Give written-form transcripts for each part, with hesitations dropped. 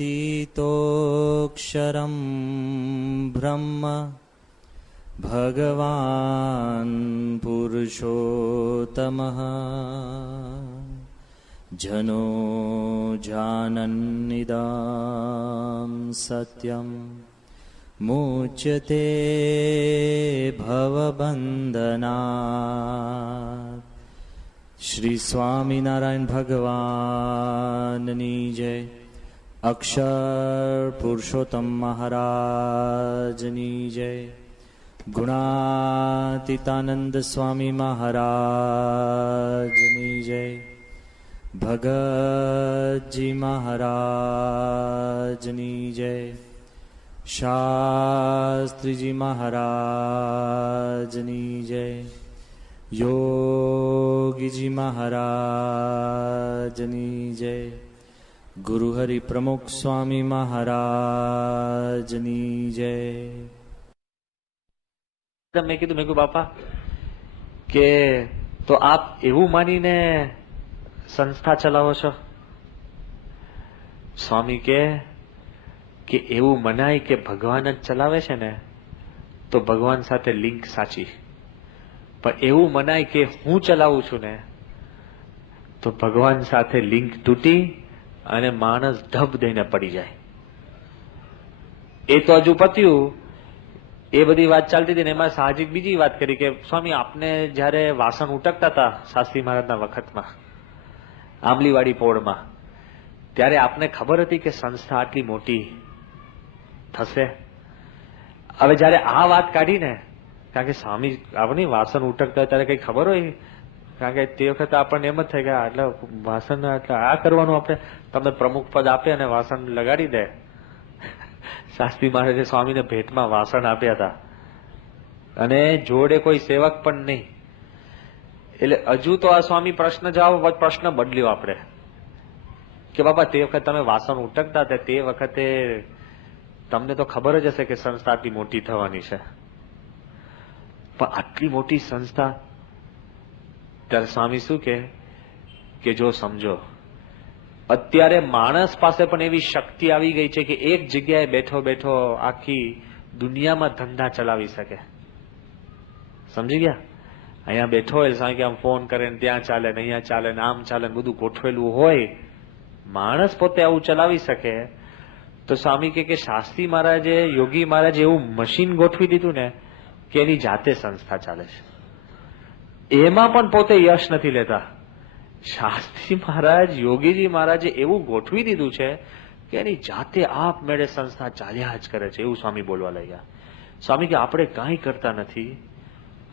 व्योमवद्व्याप्तितोऽक्षरं ब्रह्म भगवान् पुरुषोत्तमः जनो जानन्निदं सत्यं मुच्यते भवबन्धनात्। श्री स्वामिनारायण भगवाननी जय। अक्षर पुरुषोत्तम महाराजनी जय। गुणातीतानंद स्वामी महाराजनी जय। भगत जी महाराजनी जय। शास्त्री जी महाराजनी जय। योगी जी महाराजनी जय। गुरु हरि प्रमुख स्वामी महाराजनी जय। મેં કીધું બાપા કે તો આપ એવું માનીને સંસ્થા ચલાવો છો? સ્વામી કે એવું મનાય કે ભગવાન જ ચલાવે છે ને તો ભગવાન સાથે લિંક સાચી, પણ એવું મનાય કે હું ચલાવું છું ને તો ભગવાન સાથે લિંક તૂટી અને માણસ ધબ દઈને પડી જાય. એ તો હજુ પત્યું. એ બધી વાત ચાલતી હતી ને એમાં સાહજિક બીજી વાત કરી કે સ્વામી આપને જયારે વાસણ ઉટકતા હતા શાસ્ત્રી મહારાજના વખતમાં આંબલીવાડી પોળમાં, ત્યારે આપને ખબર હતી કે સંસ્થા આટલી મોટી થશે? હવે જયારે આ વાત કાઢીને, કારણ કે સ્વામી આપણે વાસણ ઉટકતા ત્યારે કઈ ખબર હોય? કારણ કે તે વખતે આપણને એમ જ થાય કે એટલે વાસણ એટલે આ કરવાનું, આપણે તમને પ્રમુખ પદ આપે અને વાસણ લગાડી દે. શાસ્ત્રી મહારાજે સ્વામીને ભેટમાં વાસણ આપ્યા હતા અને જોડે કોઈ સેવક પણ નહીં. એટલે હજુ તો આ સ્વામી પ્રશ્ન બદલ્યો આપણે કે બાપા તે વખતે તમે વાસણ ઉટકતા હતા તે વખતે તમને તો ખબર જ હશે કે સંસ્થા આટલી મોટી થવાની છે, પણ આટલી મોટી સંસ્થા. ત્યારે સ્વામી શું કે જો સમજો અત્યારે માણસ પાસે પણ એવી શક્તિ આવી ગઈ છે કે એક જગ્યાએ બેઠો બેઠો આખી દુનિયામાં ધંધા ચલાવી શકે. સમજી ગયા? અહીંયા બેઠો હોય સ્વામી કે આમ ફોન કરે ને ત્યાં ચાલે ને અહીંયા ચાલે ને આમ ચાલે ને બધું ગોઠવેલું હોય, માણસ પોતે આવું ચલાવી શકે. તો સ્વામી કે શાસ્ત્રી મહારાજે, યોગી મહારાજે એવું મશીન ગોઠવી દીધું ને કે એની જાતે સંસ્થા ચાલે છે. એમાં પણ પોતે યશ નથી લેતા. શાસ્ત્રી મહારાજ, યોગીજી મહારાજે એવું ગોઠવી દીધું છે કે એની જાતે આપમેળે સંસ્થા ચાલ્યા જ કરે છે. એવું સ્વામી બોલવા લાગ્યા. સ્વામી કે આપણે કાંઈ કરતા નથી,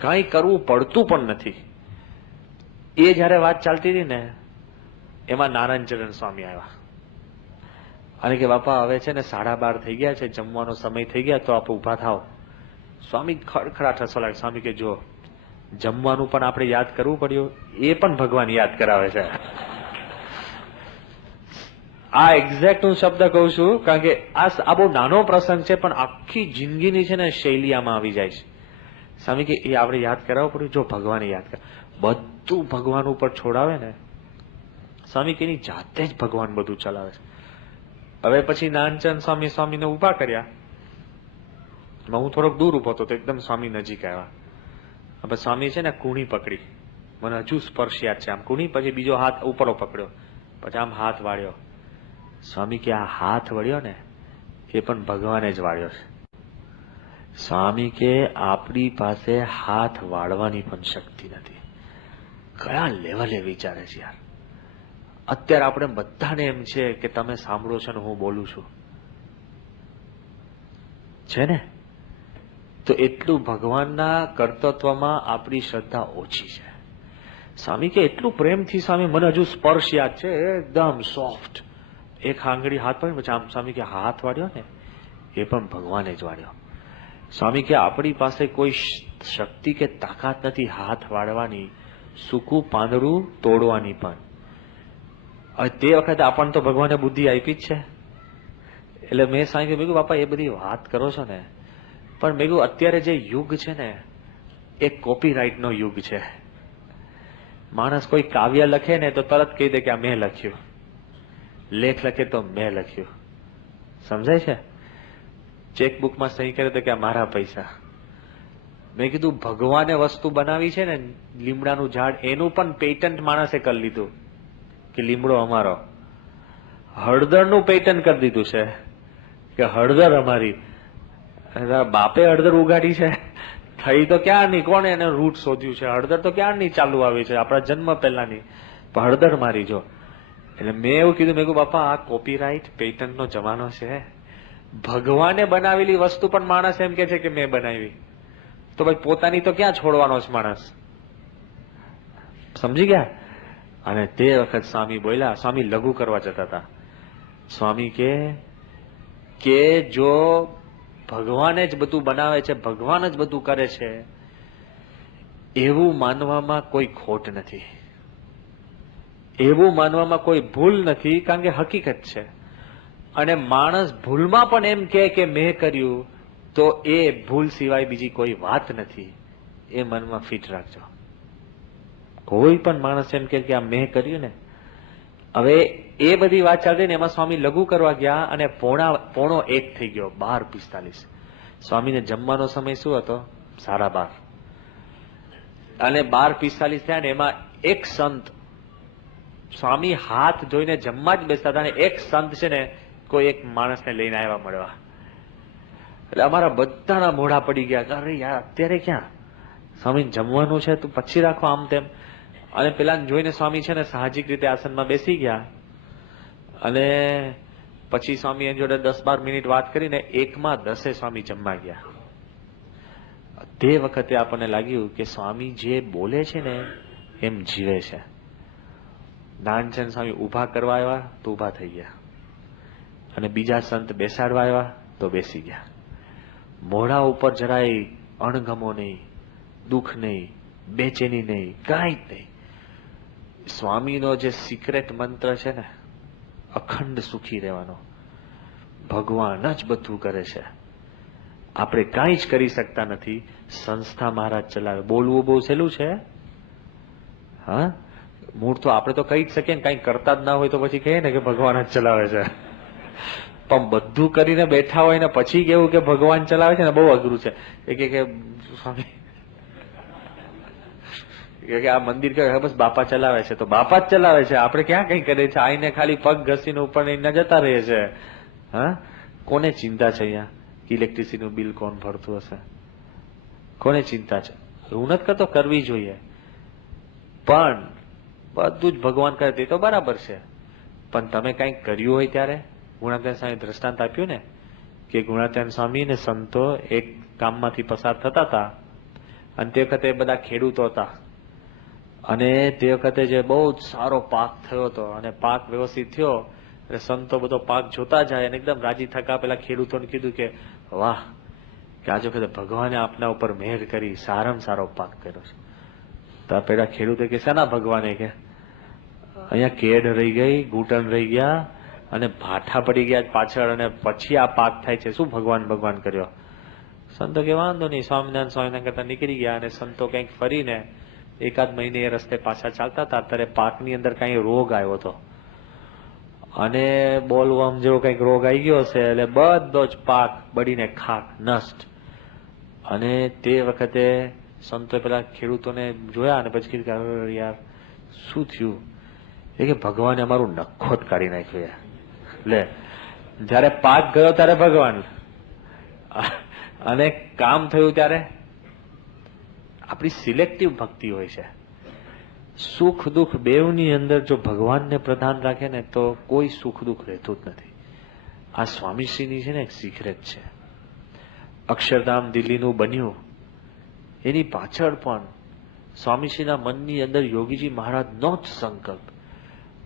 કાંઈ કરવું પડતું પણ નથી. એ જયારે વાત ચાલતી હતી ને એમાં નારાયણચરણ સ્વામી આવ્યા અને કે બાપા હવે છે ને 12:30 થઈ ગયા છે, જમવાનો સમય થઈ ગયા, તો આપ ઉભા થાવ. સ્વામી ખડખડાટ હસવા લાગ્યા. સ્વામી કે જો જમવાનું પણ આપણે યાદ કરવું પડ્યું, એ પણ ભગવાન યાદ કરાવે છે. આ એક્ઝેક્ટ હું શબ્દ કહું છું કારણ કે આ બહુ નાનો પ્રસંગ છે પણ આખી જિંદગીની છે ને શૈલી આમાં આવી જાય છે. સ્વામી કે એ આપણે યાદ કરાવવું પડ્યું. જો ભગવાને યાદ કરે, બધું ભગવાન ઉપર છોડાવે ને સ્વામી કે એની જાતે જ ભગવાન બધું ચલાવે છે. હવે પછી નાનચંદ સ્વામીને ઉભા કર્યા. હું થોડોક દૂર ઉભો હતો તો એકદમ સ્વામી નજીક આવ્યા. હવે સ્વામી છે ને કુણી પકડી, મને હજુ સ્પર્શ યાદ છે. આમ કુણી, પછી બીજો હાથ ઉપરો પકડ્યો, પછી આમ હાથ વાળ્યો. સ્વામી કે આ હાથ વળ્યો ને એ પણ ભગવાને જ વાળ્યો છે. સ્વામી કે આપણી પાસે હાથ વાળવાની પણ શક્તિ નથી. કયા લેવલે વિચારે છે યાર. અત્યારે આપણે બધાને એમ છે કે તમે સાંભળો છો ને હું બોલું છું, છે ને? તો એટલું ભગવાનના કર્તૃત્વમાં આપણી શ્રદ્ધા ઓછી છે. સ્વામી કે એટલું પ્રેમથી, સ્વામી મને હજુ સ્પર્શ યાદ છે, એકદમ સોફ્ટ. એક આંગળી હાથ પડી, પછી આમ સ્વામી કે હાથ વાળ્યો ને એ પણ ભગવાને જ વાળ્યો. સ્વામી કે આપણી પાસે કોઈ શક્તિ કે તાકાત નથી હાથ વાળવાની, સૂકું પાંદડું તોડવાની પણ. તે વખતે આપણને તો ભગવાને બુદ્ધિ આપી જ છે. એટલે મેં સ્વામી કીધું બાપા એ બધી વાત કરો છો ને, પણ મેં કહ્યું અત્યારે જે યુગ છે ને એ કોપીરાઇટ નો યુગ છે. માણસ કોઈ કાવ્ય લખે ને તો તરત કહી દે કે આ મેં લખ્યું, લેખ લખે તો મેં લખ્યું. સમજાય છે? ચેકબુકમાં સહી કરે તો કે આ મારા પૈસા. મેં કીધું ભગવાને વસ્તુ બનાવી છે ને, લીમડાનું ઝાડ, એનું પણ પેટન્ટ માણસે કરી લીધું કે લીમડો અમારો. હળદરનું પેટન્ટ કરી દીધું છે કે હળદર અમારી. બાપે હળદર ઉગાડી છે, થઈ તો ક્યાં નહીં, કોને એને રૂટ શોધ્યું છે? હળદર તો ક્યાં નહીં ચાલુ આવી છે, આપણા જન્મ પહેલાની. પણ હળદર મારી જો. એટલે મેં એવું કીધું, મેં કહ્યું બાપા આ કોપીરાઇટ પેટન્ટ નો જમાનો છે. ભગવાને બનાવેલી વસ્તુ પણ માણસ એમ કે છે કે મેં બનાવી, તો ભાઈ પોતાની તો ક્યાં છોડવાનો છે માણસ? સમજી ગયા? અને તે વખત સ્વામી બોલ્યા, સ્વામી લઘુ કરવા જતા હતા. સ્વામી કે જો ભગવાને જ બધું બનાવે છે, ભગવાન જ બધું કરે છે, એવું માનવામાં કોઈ ખોટ નથી, એવું માનવામાં કોઈ ભૂલ નથી, કારણ કે હકીકત છે. અને માણસ ભૂલમાં પણ એમ કે મેં કર્યું, તો એ ભૂલ સિવાય બીજી કોઈ વાત નથી. એ મનમાં ફિટ રાખજો. કોઈ પણ માણસ એમ કે આ મેં કર્યું ને. હવે એ બધી વાત ચાલતી ને એમાં સ્વામી લઘુ કરવા ગયા અને 1:45 થઈ ગયો, 12:45. સ્વામીને જમવાનો સમય શું હતો? 12:30. અને 12:45 થયા ને એમાં એક સંત, સ્વામી હાથ ધોઈને જમવા જ બેસતા હતા ને એક સંત છે ને કોઈ એક માણસને લઈને આવ્યા મળવા. એટલે અમારા બધાના મોઢા પડી ગયા, અરે યાર અત્યારે ક્યાં, સ્વામી જમવાનું છે તું પછી રાખો, આમ તેમ. અને પેલા જોઈને સ્વામી છે ને સાહજિક રીતે આસનમાં બેસી ગયા. અને પછી સ્વામી એની જોડે 10-12 મિનિટ વાત કરીને 1:10 સ્વામી જમવા ગયા. તે વખતે આપણને લાગ્યું કે સ્વામી જે બોલે છે ને એમ જીવે છે. નાનચંદ સ્વામી ઉભા કરવા આવ્યા તો ઉભા થઈ ગયા, અને બીજા સંત બેસાડવા આવ્યા તો બેસી ગયા. મોઢા ઉપર જરાય અણગમો નહીં, દુઃખ નહીં, બેચેની નહીં, કાંઈ જ નહીં. સ્વામીનો જે સિક્રેટ મંત્ર છે ને, અખંડ સુખી રહેવાનો. ભગવાન જ બધું કરે છે, આપણે કાંઈ જ કરી શકતા નથી. સંસ્થા મહારાજ ચલાવે. બોલવું બહુ સહેલું છે. હા, મૂળ તો આપણે તો કહી જ શકીએ ને, કાંઈ કરતા જ ના હોય તો પછી કહીએ ને કે ભગવાન જ ચલાવે છે. પણ બધું કરીને બેઠા હોય ને પછી કેવું કે ભગવાન ચલાવે છે ને, બહુ અઘરું છે. એ કે સ્વામી કે આ મંદિર કે બસ બાપા ચલાવે છે, તો બાપા જ ચલાવે છે, આપણે ક્યાં કઈ કરીએ છીએ? આઈને ખાલી પગ ઘસીને ઉપર ને જતા રહીએ છે. હા, કોને ચિંતા છે અહીંયા ઇલેક્ટ્રિસિટીનું બિલ કોણ ભરતું હશે? કોને ચિંતા છે? હું નથી કરતો, કરવી જોઈએ, પણ બધું જ ભગવાન કરે તે તો બરાબર છે. પણ તમે કંઈક કર્યું હોય ત્યારે, ગુણાત્યાન સ્વામી દ્રષ્ટાંત આપ્યું ને કે ગુણાત્યાન સ્વામી ને સંતો એક કામમાંથી પસાર થતા હતા, અને તે વખતે બધા ખેડૂતો હતા, અને તે વખતે જે બહુ જ સારો પાક થયો હતો, અને પાક વ્યવસ્થિત થયો એટલે સંતો બધો પાક જોતા જાય અને એકદમ રાજી થકા પેલા ખેડૂતોને કીધું કે વાહ, કે આજે વખતે ભગવાને આપના ઉપર મહેર કરી, સારામાં સારો પાક કર્યો છે. તો પેલા ખેડૂતે કે શાના ભગવાને? કે અહીંયા કેડ રહી ગઈ, ઘૂંટણ રહી ગયા અને ભાઠા પડી ગયા પાછળ, અને પછી આ પાક થાય છે, શું ભગવાન ભગવાન કર્યો? સંતો કે વાંધો નહીં, સ્વામિનારાયણ કરતા નીકળી ગયા. અને સંતો કંઈક ફરીને 1-8 મહિને એ રસ્તે પાછા ચાલતા હતા, ત્યારે પાકની અંદર કઈ રોગ આવ્યો હતો, અને બોલવમ જેવો કઈક રોગ આવી ગયો હશે, એટલે બધો જ પાક બળીને ખાક નષ્ટ. અને તે વખતે સંતો પેલા ખેડૂતોને જોયા અને પછી કીધું કે યાર શું થયું? એ કે ભગવાને અમારું નખો જ કાઢી નાખ્યું. લે, જયારે પાક ગયો ત્યારે ભગવાન, અને કામ થયું ત્યારે આપણી સિલેક્ટિવ ભક્તિ હોય છે. સુખ દુઃખ બેવની અંદર જો ભગવાનને પ્રધાન રાખે ને તો કોઈ સુખ દુઃખ રહેતું જ નથી. આ સ્વામીશ્રીની છે ને એક સિક્રેટ છે. અક્ષરધામ દિલ્હીનું બન્યું એની પાછળ પણ સ્વામીશ્રીના મનની અંદર યોગીજી મહારાજનો જ સંકલ્પ.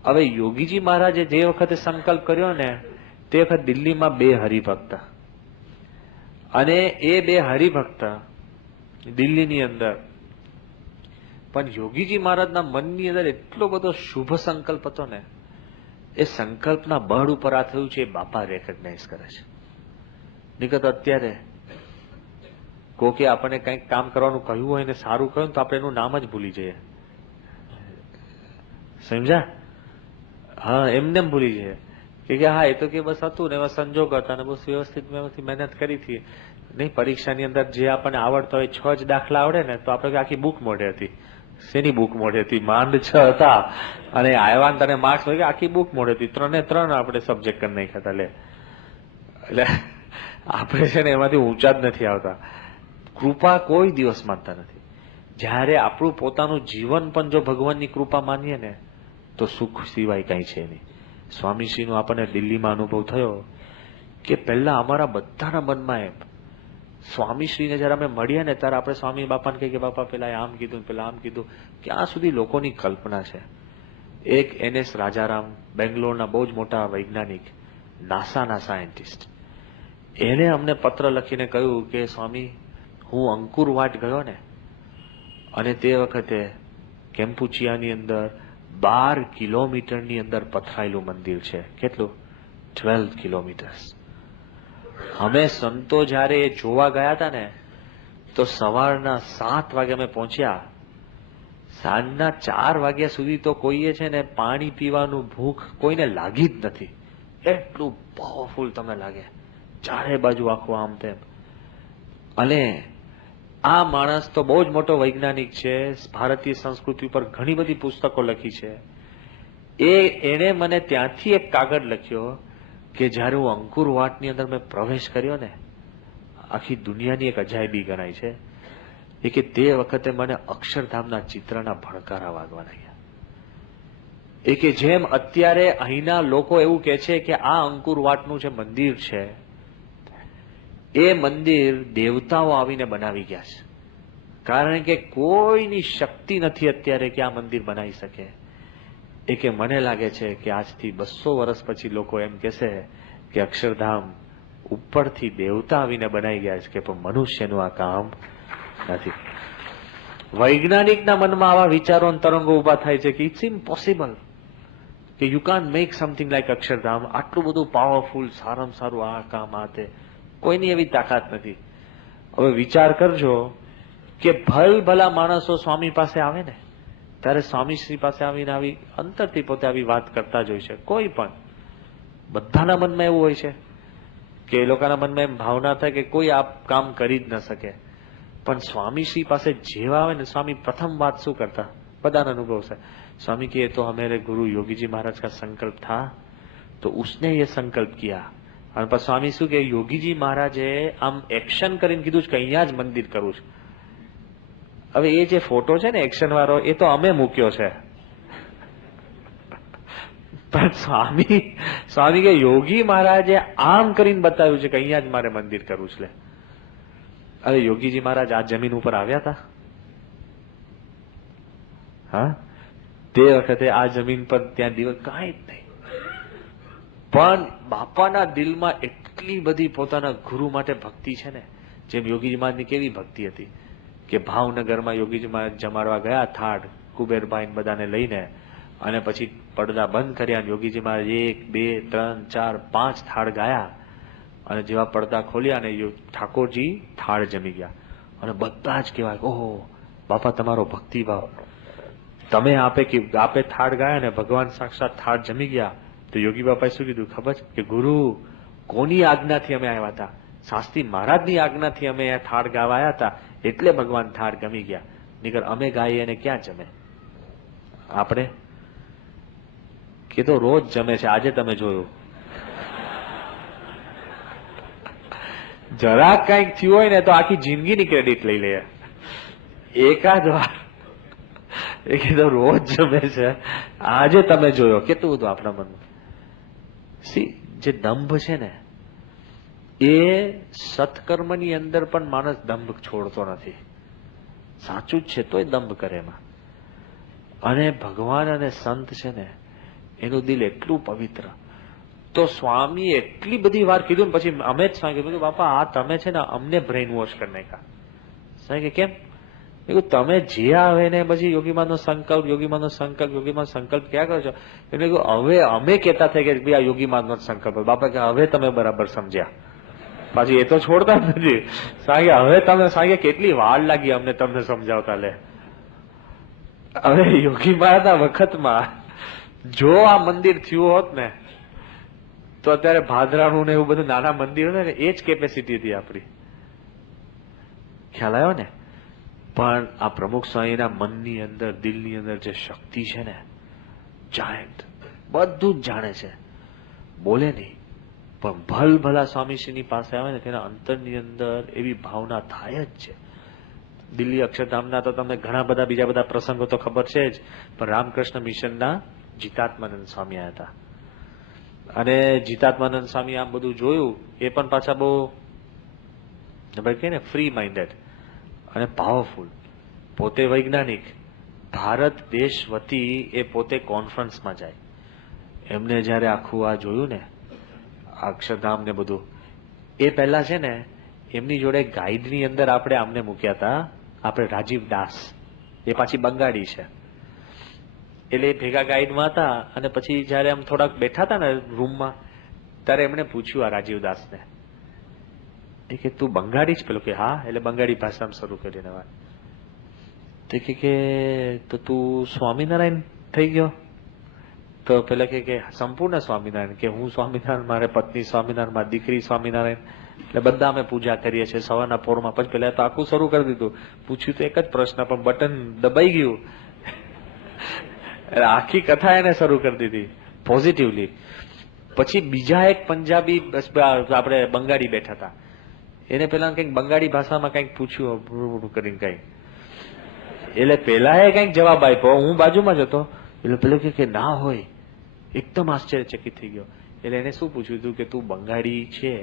હવે યોગીજી મહારાજે જે વખતે સંકલ્પ કર્યો ને તે વખત દિલ્હીમાં 2 હરિભક્ત, અને એ 2 હરિભક્ત દિલ્હીની અંદર, પણ યોગીજી મહારાજના મનની અંદર એટલો બધો શુભ સંકલ્પ હતો ને, એ સંકલ્પના બળ ઉપર આ થયું છે. એ બાપા રેકગ્નાઇઝ કરે છે. નિકટ અત્યારે કોકે આપણને કંઈક કામ કરવાનું કહ્યું હોય ને સારું કહ્યું તો આપણે એનું નામ જ ભૂલી જઈએ. સમજ્યા? હા, એમને ભૂલી જઈએ કે હા એ તો કે બસ હતું ને એમાં સંજોગ હતા ને બસ વ્યવસ્થિત મહેનત કરી હતી. નહીં, પરીક્ષાની અંદર જે આપણને આવડતો હોય 6 જ દાખલા આવડે ને તો આપણે આખી બુક મોઢે હતી. શેની બુક મોઢે હતી? માંડ 6 હતા અને આવ્યા તને માર્ક્સ હોય કે આખી બુક મોઢે હતી. 3 આપણે સબ્જેક્ટ કરી નાખ્યા હતા. એટલે આપણે છે ને એમાંથી ઊંચા જ નથી આવતા. કૃપા કોઈ દિવસ માનતા નથી. જ્યારે આપણું પોતાનું જીવન પણ જો ભગવાનની કૃપા માનીએ ને તો સુખ સિવાય કઈ છે નહીં. સ્વામીશ્રીનો આપણને દિલ્હીમાં અનુભવ થયો કે પહેલા અમારા બધાના મનમાં એમ, સ્વામીશ્રીને જયારે અમે મળીએ ને ત્યારે આપણે સ્વામી બાપાને કહીએ કે બાપા પેલા આમ કીધું પેલા આમ કીધું. ક્યાં સુધી લોકોની કલ્પના છે. એક NS રાજારામ, બેંગ્લોરના બહુ જ મોટા વૈજ્ઞાનિક, નાસાના સાયન્ટિસ્ટ, એને અમને પત્ર લખીને કહ્યું કે સ્વામી હું અંકુરવાટ ગયો ને અને તે વખતે કેમ્પુચિયાની અંદર 12 કિલોમીટરની અંદર પથરાયેલું મંદિર છે. કેટલું? 12 કિલોમીટર્સ. અમે સંતો જયારે એ જોવા ગયા હતા ને તો સવારના 7 વાગે અમે પહોંચ્યા. સાંજના 4 વાગ્યા સુધી તો કોઈએ છે ને પાણી પીવાનું ભૂખ કોઈને લાગી જ નથી. એટલું પાવરફુલ તમને લાગે, ચારે બાજુ આખું આમ તેમ. અને આ માણસ તો બહુ જ મોટો વૈજ્ઞાનિક છે, ભારતીય સંસ્કૃતિ ઉપર ઘણી બધી પુસ્તકો લખી છે. એણે મને ત્યાંથી એક કાગળ લખ્યો કે જયારે હું અંકુરવાટની અંદર મેં પ્રવેશ કર્યો ને, આખી દુનિયાની એક અજાયબી ગણાય છે એ કે તે વખતે મને અક્ષરધામના ચિત્રના ભણકારા વાગવા લાગ્યા. એ કે જેમ અત્યારે અહીંના લોકો એવું કે છે કે આ અંકુરવાટનું જે મંદિર છે એ મંદિર દેવતાઓ આવીને બનાવી ગયા છે, કારણ કે કોઈની શક્તિ નથી અત્યારે કે આ મંદિર બનાવી શકે. એ કે મને લાગે છે કે આજથી 200 વર્ષ પછી લોકો એમ કહેશે કે અક્ષરધામ ઉપરથી દેવતા આવીને બનાવી ગયા છે, કે પણ મનુષ્યનું આ કામ નથી. વૈજ્ઞાનિકના મનમાં આવા વિચારો અને તરંગો ઉભા થાય છે કે ઇટ્સ ઇમ્પોસિબલ કે you can't make something like Akshardham. આટલું બધું પાવરફુલ, સારામાં સારું આ કામ આ તે, કોઈની એવી તાકાત નથી. હવે વિચાર કરજો કે ભલા માણસો સ્વામી પાસે આવે ને ત્યારે સ્વામીશ્રી પાસે આવીને આવી અંતરથી પોતે આવી વાત કરતા જ હોય છે. કોઈ પણ, બધાના મનમાં એવું હોય છે કે એ લોકોના મનમાં એમ ભાવના થાય કે કોઈ આ કામ કરી જ ન શકે. પણ સ્વામીશ્રી પાસે જેવા આવે ને, સ્વામી પ્રથમ વાત શું કરતા, બધાનો અનુભવ છે. स्वामी की तो हमारे गुरु योगी जी महाराज का संकल्प था तो उसने ये संकल्प किया. और पर स्वामी शू के योगी जी महाराजे आम एक्शन કરીને કીધું કે અહીંયા જ મંદિર કરવું છે. હવે એ જે ફોટો છે ને એક્શન વાળો, એ તો અમે મૂક્યો છે, પણ સ્વામી કે યોગી મહારાજે આમ કરીને બતાવ્યું છે કે અહીંયા જ મારે મંદિર કરવું છે. હવે યોગીજી મહારાજ આ જમીન ઉપર આવ્યા હતા? હા, તે વખતે આ જમીન પર ત્યાં દિવસ કાંઈ જ નહીં, પણ બાપાના દિલમાં એટલી બધી પોતાના ગુરુ માટે ભક્તિ છે ને. જેમ યોગીજી મહારાજની કેવી ભક્તિ હતી કે ભાવનગરમાં યોગીજી મહારાજ જમાડવા ગયા થાળ કુબેરભાઈ બધાને લઈને, અને પછી પડદા બંધ કર્યા. યોગીજી મહારાજ 1 2 3 4 5 થાળ ગાયા, અને જેવા પડદા ખોલ્યા અને ઠાકોરજી થાળ જમી ગયા. અને બધા જ કહેવાય, ઓહો બાપા તમારો ભક્તિભાવ, તમે આપે થાળ ગાયા ને ભગવાન સાક્ષાત થાળ જમી ગયા. તો યોગી બાપાએ શું કીધું ખબર છે કે ગુરુ કોની આજ્ઞાથી અમે આવ્યા હતા? શાસ્ત્રી મહારાજની આજ્ઞાથી અમે આ થાળ ગાવાયા હતા, એટલે ભગવાન થાળ ગમી ગયા. નીકળ અમે ગાઈએ અને ક્યાં જમે? આપણે કે તો રોજ જમે છે. આજે તમે જોયું, જરાક કઈક થયું હોય ને તો આખી જિંદગીની ક્રેડિટ લઈ લે. એકાદ વાર એ કીધું રોજ જમે છે, આજે તમે જોયો. કેટલું બધું આપણા મનમાં જે દંભ છે ને, એ સત્કર્મની અંદર પણ માણસ દંભ છોડતો નથી. સાચું જ છે તોય દંભ કરે એમાં. અને ભગવાન અને સંત છે ને, એનું દિલ એટલું પવિત્ર. તો સ્વામી એટલી બધી વાર કીધું ને પછી અમે જ કીધું બાપા આ તમે છે ને અમને બ્રેઇન વોશ કરી નાખ્યા. સાહેબ કે કેમ? તમે જે આવે ને પછી યોગીમાનો સંકલ્પ ક્યાં કરો છો? એટલે હવે અમે કહેતા થાય કે ભાઈ આ યોગીમાનો સંકલ્પ. બાપા કે હવે તમે બરાબર સમજ્યા. પાછી એ તો છોડતા જ નથી. સાંગે હવે તમે સાંગે કેટલી વાર લાગી અમને તમને સમજાવતા. લે હવે યોગી મહારાજના વખતમાં જો આ મંદિર થયું હોત ને તો અત્યારે ભાદરાનું ને એવું બધું નાના મંદિરો ને એ જ કેપેસિટી હતી આપણી. ખ્યાલ આવ્યો ને? પણ આ પ્રમુખ સ્વામીના મનની અંદર, દિલની અંદર જે શક્તિ છે ને, જાયન્ટ, બધું જ જાણે છે, બોલે નહીં, પણ ભલ ભલા સ્વામીશ્રીની પાસે આવે ને તેના અંતરની અંદર એવી ભાવના થાય જ છે. દિલ્હી અક્ષરધામના તો તમને ઘણા બધા બીજા બધા પ્રસંગો તો ખબર છે જ, પણ રામકૃષ્ણ મિશનના જીતાત્માનંદ સ્વામી આવ્યા હતા. અને જીતાત્માનંદ સ્વામી આમ બધું જોયું, એ પણ પાછા બહુ આપણે કહીએ ને ફ્રી માઇન્ડેડ અને પાવરફુલ, પોતે વૈજ્ઞાનિક, ભારત દેશ વતી એ પોતે કોન્ફરન્સમાં જાય. એમને જયારે આખું આ જોયું ને, અક્ષરધામ ને બધું, એ પહેલા છે ને એમની જોડે ગાઈડની અંદર આપણે આમને મૂક્યા હતા, આપણે રાજીવ દાસ, એ પાછી બંગાળી છે, એટલે એ ભેગા ગાઈડમાં હતા. અને પછી જયારે આમ થોડાક બેઠા હતા ને રૂમમાં, ત્યારે એમણે પૂછ્યું આ રાજીવ દાસને, એ કે તું બંગાળી જ? પેલો કે હા, એટલે બંગાળી ભાષામાં શરૂ કરીને વાત. તો કે તો તું સ્વામિનારાયણ થઈ ગયો? તો પેલા કે સંપૂર્ણ સ્વામિનારાયણ, કે હું સ્વામિનારાયણ, મારે પત્ની સ્વામિનારાયણ, મારી દીકરી સ્વામિનારાયણ, એટલે બધા અમે પૂજા કરીએ છીએ સવારના પોરમાં. પછી પેલા તો આખું શરૂ કરી દીધું, પૂછ્યું તો એક જ પ્રશ્ન, પણ બટન દબાઈ ગયું, આખી કથા એને શરૂ કરી દીધી પોઝિટિવલી. પછી બીજા એક પંજાબી, આપણે બંગાળી બેઠા હતા, એને પેલા કંઈક બંગાળી ભાષામાં કંઈક પૂછ્યું કરીને કંઈક, એટલે પેલા એ કંઈક જવાબ આપ્યો, હું બાજુમાં જ હતો, એટલે પેલો કે ના હોય, એકદમ આશ્ચર્યચકિત થઈ ગયો. એટલે એને શું પૂછ્યું હતું કે તું બંગાળી છે?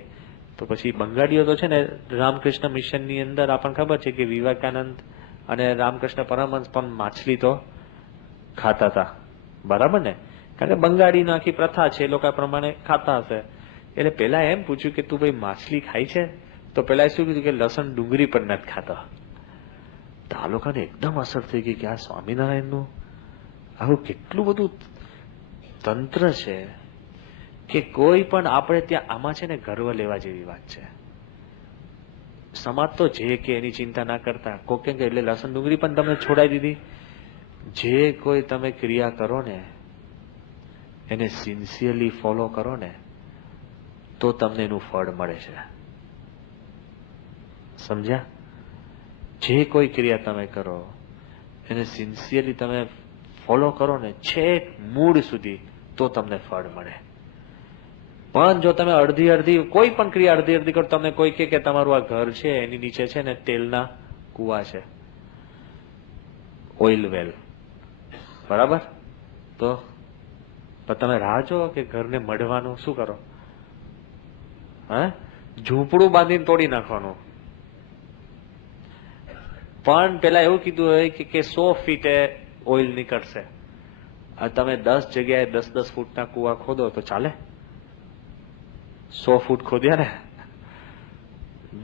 તો પછી બંગાળીઓ તો છે ને રામકૃષ્ણ મિશનની અંદર આપણને ખબર છે કે વિવેકાનંદ અને રામકૃષ્ણ પરમહંસ પણ માછલી તો ખાતા હતા, બરાબર ને? કારણ કે બંગાળીની આખી પ્રથા છે, એ લોકો પ્રમાણે ખાતા હશે. એટલે પેલા એમ પૂછ્યું કે તું ભાઈ માછલી ખાય છે? તો પેલા શું કીધું કે લસણ ડુંગળી પણ નથી ખાતા. તો આ લોકોને એકદમ અસર થઈ ગઈ કે આ સ્વામિનારાયણનું આવું કેટલું બધું તંત્ર છે કે કોઈ પણ આપણે ત્યાં, આમાં છે ને ગર્વ લેવા જેવી વાત છે. સમાજ તો જે કે એની ચિંતા ના કરતા, કોકે એટલે લસણ ડુંગળી પણ તમને છોડાઈ દીધી. જે કોઈ તમે ક્રિયા કરો ને એને સિન્સિયરલી ફોલો કરો ને તો તમને એનું ફળ મળે છે. સમજ્યા? જે કોઈ ક્રિયા તમે કરો એને સિન્સિયરલી તમે ફોલો કરો ને છેક મૂળ સુધી, તો તમને ફળ મળે. પણ જો તમે અડધી અડધી કોઈ પણ ક્રિયા અડધી અડધી કરો, તમને કોઈ કે તમારું આ ઘર છે એની નીચે છે ને તેલના કુવા છે, ઓઇલ વેલ, બરાબર? તો તમે રાહ જો કે ઘરને મળવાનું શું કરો? ઝૂંપડું બાંધીને તોડી નાખવાનું. પણ પેલા એવું કીધું હોય કે 100 ફીટે ઓઇલ નીકળશે. તમે 10 જગ્યાએ 10-10 ફૂટના કુવા ખોદો તો ચાલે? 100 ફૂટ ખોદ્યા ને,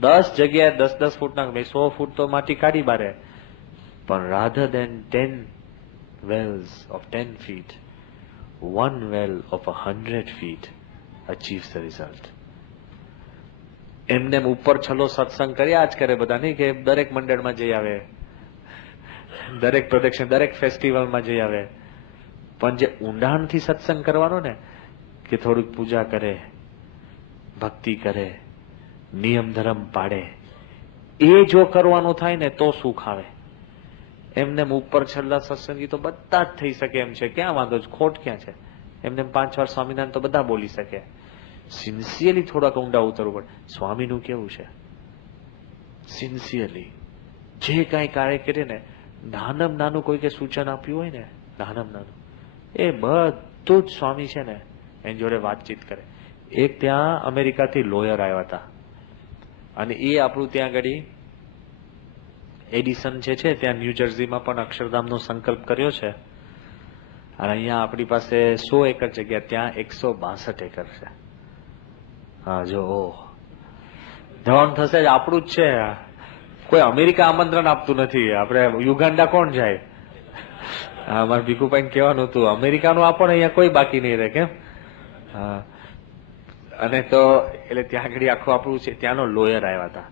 10 જગ્યાએ 10-10 ફૂટના, 100 ફૂટ તો માટી કાઢી બારે. પણ rather than 10 wells of 10 feet, one well of 100 feet achieves the result. એમને ઉપર છલો સત્સંગ કર્યા જ કરે બધા, નહીં કે દરેક મંડળમાં જઈ આવે, દરેક પ્રદક્ષિણ, દરેક ફેસ્ટિવલમાં જઈ આવે. પણ જે ઊંડાણથી સત્સંગ કરવાનો ને, કે થોડુંક પૂજા કરે, ભક્તિ કરે, નિયમ ધર્મ પાડે, એ જો કરવાનું થાય ને તો સુખ આવે. એમને ઉપર છેલ્લા સત્સંગી તો બધા જ થઈ શકે એમ છે, ક્યાં વાંધો છે, ખોટ ક્યાં છે? એમને 5 વાર સ્વામિનારાયણ તો બધા બોલી શકે. સિન્સિયરલી થોડાક ઊંડા ઉતરવું પડે. સ્વામીનું કેવું છે? સિન્સિયરલી જે કાંઈ કાર્ય કરે ને, નાનામાં નાનું કોઈ કે સૂચન આપ્યું હોય ને, નાનામાં નાનું, એ બધું જ સ્વામી છે ને એની જોડે વાતચીત કરે. એક ત્યાં અમેરિકાથી લોયર આવ્યા હતા, અને એ આપણું ત્યાં આગળ એડિસન જે છે ત્યાં ન્યૂ જર્સીમાં પણ અક્ષરધામનો સંકલ્પ કર્યો છે. અને અહીંયા આપણી પાસે 100 એકર જગ્યા, ત્યાં 162 એકર છે. હા, જો જવાનું થશે જ, આપણું જ છે. કોઈ અમેરિકા આમંત્રણ આપતું નથી. આપણે યુગાન્ડા કોણ જાય? મારે ભીખુભાઈ કહેવાનું હતું, અમેરિકાનું આપણને અહીંયા કોઈ બાકી નહીં રહે. કેમ? હા. અને તો એટલે ત્યાં આગળ આખું આપણું છે, ત્યાંનો લોયર આવ્યા હતા.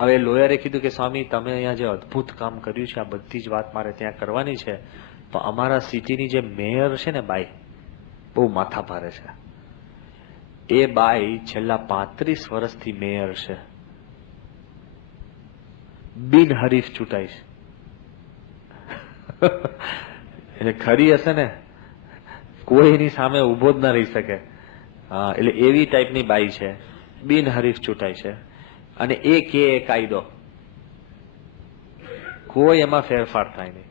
હવે લોયરે કીધું કે સ્વામી, તમે અહીંયા જે અદભુત કામ કર્યું છે, આ બધી જ વાત મારે ત્યાં કરવાની છે, પણ અમારા સિટીની જે મેયર છે ને બાઈ, બહુ માથા ભારે છે. એ બાઈ છેલ્લા 35 વર્ષથી મેયર છે, બિનહરીફ ચૂંટાઈ છે. એટલે ખરી હશે ને, કોઈ એની સામે ઉભો જ ના રહી શકે. હા, એટલે એવી ટાઈપની બાઈ છે, બિનહરીફ ચૂંટાઈ છે. અને એ કે કાયદો, કોઈ એમાં ફેરફાર થાય નહીં.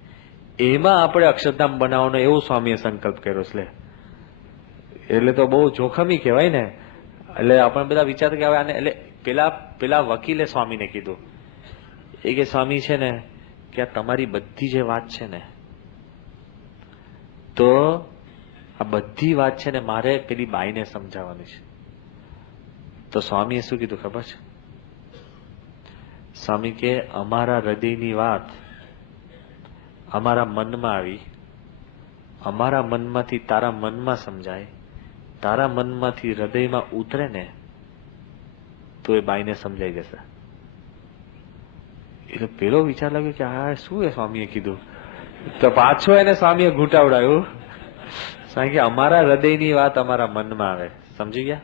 એમાં આપણે અક્ષરધામ બનાવવાનો એવો સ્વામીએ સંકલ્પ કર્યો છે. એટલે તો બહુ જોખમી કહેવાય ને. એટલે આપણે બધા વિચાર કે હવે આને, એટલે પેલા વકીલે સ્વામીને કીધું, એ કે સ્વામી છે ને કે આ તમારી બધી જે વાત છે ને, તો આ બધી વાત છે ને મારે પેલી બાઈને સમજાવવાની છે. તો સ્વામીએ શું કીધું ખબર છે? સ્વામી કે અમારા હૃદયની વાત અમારા મનમાં આવી, અમારા મનમાંથી તારા મનમાં સમજાય, તારા મનમાંથી હૃદયમાં ઉતરે ને તો એ બાઈને સમજાઈ જશે. એટલે પેલો વિચાર લાગ્યો કે આ શું એ સ્વામીએ કીધું. તો પાછો એને સ્વામીએ ઘૂંટાવડાયું. સ્વામી કે અમારા હૃદયની વાત અમારા મનમાં આવે, સમજી ગયા?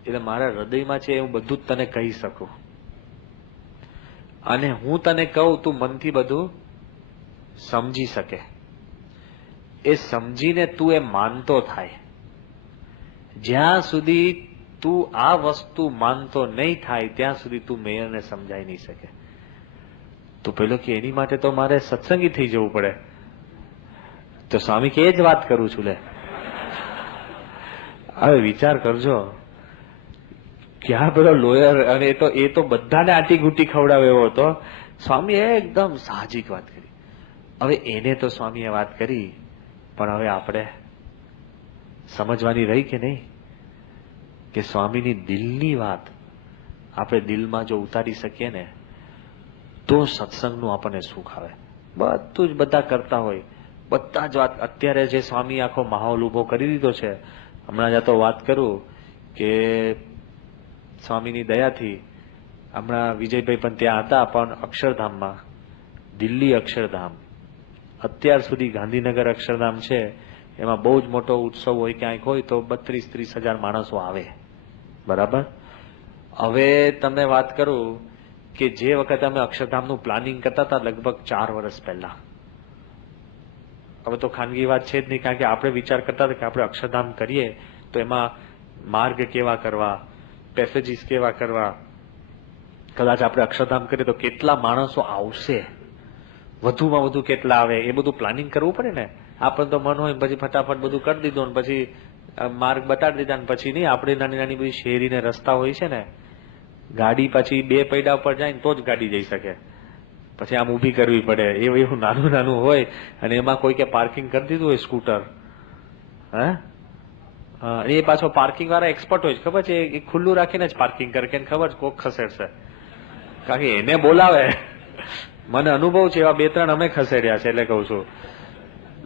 એટલે મારા હૃદયમાં છે હું બધું જ તને કહી શકું, અને હું તને કહું તું મનથી બધું સમજી શકે. એ સમજીને તું એ માનતો થાય. જ્યાં સુધી તું આ વસ્તુ માનતો નહીં થાય ત્યાં સુધી તું મેયરને સમજાઈ નહીં શકે. તો પેલો કે એની માટે તો મારે સત્સંગી થઈ જવું પડે. તો સ્વામી કે એ જ વાત કરું છું લે. હવે વિચાર કરજો, ક્યાં પેલો લોયર, અને એ તો બધાને આટી ગુટી ખવડાવે એવો હતો. સ્વામીએ એકદમ સાહજિક વાત કરી. હવે એને તો સ્વામીએ વાત કરી, પણ હવે આપણે સમજવાની રહી કે નહીં, કે સ્વામીની દિલની વાત આપણે દિલમાં જો ઉતારી શકીએ ને તો સત્સંગનું આપણને સુખ આવે. બધું જ બધા કરતા હોય, બધા જ વાત. અત્યારે જે સ્વામી આખો માહોલ ઉભો કરી દીધો છે, હમણાં જ તો વાત કરું કે સ્વામીની દયાથી હમણાં વિજયભાઈ પણ ત્યાં હતા, પણ અક્ષરધામમાં, દિલ્હી અક્ષરધામ, અત્યાર સુધી ગાંધીનગર અક્ષરધામ છે એમાં બહુ જ મોટો ઉત્સવ હોય, ક્યાંક હોય તો 32-30 હજાર માણસો આવે, બરાબર. હવે તમને વાત કરું કે જે વખતે અમે અક્ષરધામનું પ્લાનિંગ કરતા હતા લગભગ 4 વર્ષ પહેલા, હવે તો ખાનગી વાત છે જ નહીં, કારણ કે આપણે વિચાર કરતા હતા કે આપણે અક્ષરધામ કરીએ તો એમાં માર્ગ કેવા કરવા, પેસેજીસ કેવા કરવા, કદાચ આપણે અક્ષરધામ કરીએ તો કેટલા માણસો આવશે, વધુમાં વધુ કેટલા આવે, એ બધું પ્લાનિંગ કરવું પડે ને. આપણને તો મન હોય પછી ફટાફટ બધું કરી દીધું, અને પછી માર્ગ બતાડી દીધા, ને પછી નહીં, આપણે નાની નાની બધી શેરીને રસ્તા હોય છે ને, ગાડી પછી 2 પૈડા ઉપર જાય ને તો જ ગાડી જઈ શકે, પછી આમ ઊભી કરવી પડે, એવું નાનું નાનું હોય. અને એમાં કોઈ કે પાર્કિંગ કરી દીધું હોય સ્કૂટર, એ પાછો પાર્કિંગ વાળા એક્સપર્ટ હોય, ખબર છે, એ ખુલ્લું રાખીને જ પાર્કિંગ કરે, કે ખબર કોક ખસેડશે, કારણ કે એને બોલાવે. મને અનુભવ છે, એવા 2-3 અમે ખસેડ્યા છે, એટલે કઉ છું.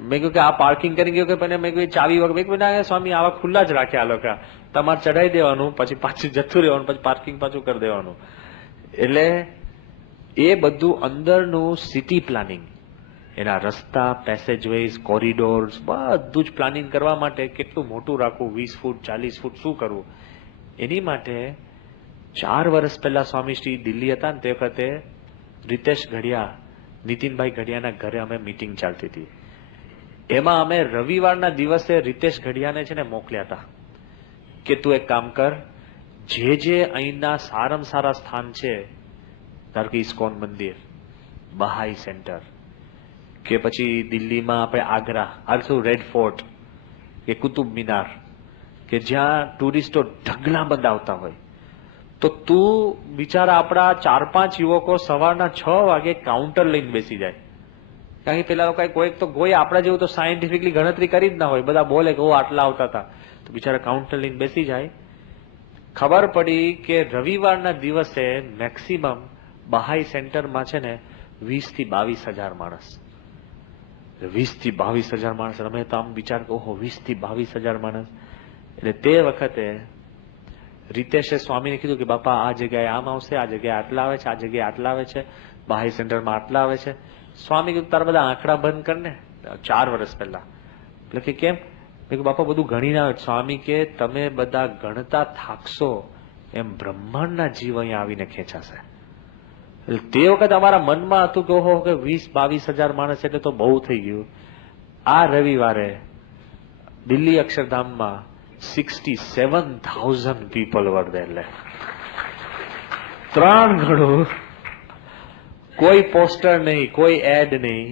મેં કહ્યું કે આ પાર્કિંગ કરી ગયો, કે મેં કહ્યું ચાવી વગર, મેં કહ્યું સ્વામી આવા ખુલ્લા જ રાખ્યા, આ લોકો તમારે ચડાવી દેવાનું, પછી પાછું જતું રહેવાનું, પછી પાર્કિંગ પાછું કરી દેવાનું. એટલે એ બધું અંદરનું સિટી પ્લાનિંગ, એના રસ્તા, પેસેજવેઝ, કોરિડોર્સ, બધું જ પ્લાનિંગ કરવા માટે કેટલું મોટું રાખવું, 20 ફૂટ 40 ફૂટ શું કરવું, એની માટે 4 વર્ષ પહેલા સ્વામીશ્રી દિલ્હી હતા ને તે વખતે રીતેશ ઘડિયા, નીતિનભાઈ ઘડિયાના ઘરે અમે મીટિંગ ચાલતી હતી. એમાં અમે રવિવારના દિવસે રીતેશ ઘડિયાને છે ને મોકલ્યા હતા કે તું એક કામ કર, જે અહીંના સારામાં સારા સ્થાન છે, ધારો કે ઇસ્કોન મંદિર, બહાઈ સેન્ટર, કે પછી દિલ્હીમાં આપણે આગ્રા રેડ ફોર્ટ, કે કુતુબ મિનાર, કે જ્યાં ટુરિસ્ટો ઢગલા બંધ આવતા હોય, તો તું બિચારા આપણા 4-5 યુવકો સવારના 6 વાગે કાઉન્ટર લઈને બેસી જાય. કારણ કે પેલા લોકો કોઈ આપણા જેવું તો સાયન્ટિફિકલી ગણતરી કરી જ ના હોય, બધા બોલે કે આટલા આવતા હતા, તો બિચારા કાઉન્ટર લઈને બેસી જાય. ખબર પડી કે રવિવારના દિવસે મેક્સિમમ બહાઈ સેન્ટરમાં છે ને 20 થી 22 હજાર માણસ, 20 થી 22 હજાર માણસ. અમે તો આમ વિચાર કે ઓહો 20 થી 22 હજાર માણસ. એટલે તે વખતે રીતેશે સ્વામીને કીધું કે બાપા આ જગ્યાએ આમ આવશે, આ જગ્યાએ આટલા આવે છે, આ જગ્યાએ આટલા આવે છે, બહાઈ સેન્ટરમાં આટલા આવે છે. સ્વામી કીધું તારા બધા આંકડા બંધ કર ને. 4 વર્ષ પહેલા. એટલે કે કેમ? મેં કીધું બાપા બધું ગણીને આવે. સ્વામી કે તમે બધા ગણતા થાકશો એમ બ્રહ્માંડના જીવ અહીંયા આવીને ખેંચાશે. તે વખત અમારા મનમાં હતું કે ઓહો કે 20-22 હજાર માણસ એટલે તો બહુ થઈ ગયું. આ રવિવારે દિલ્હી અક્ષરધામમાં 67,000 પીપલ વર there. 3 ગણું. કોઈ પોસ્ટર નહીં, કોઈ એડ નહીં,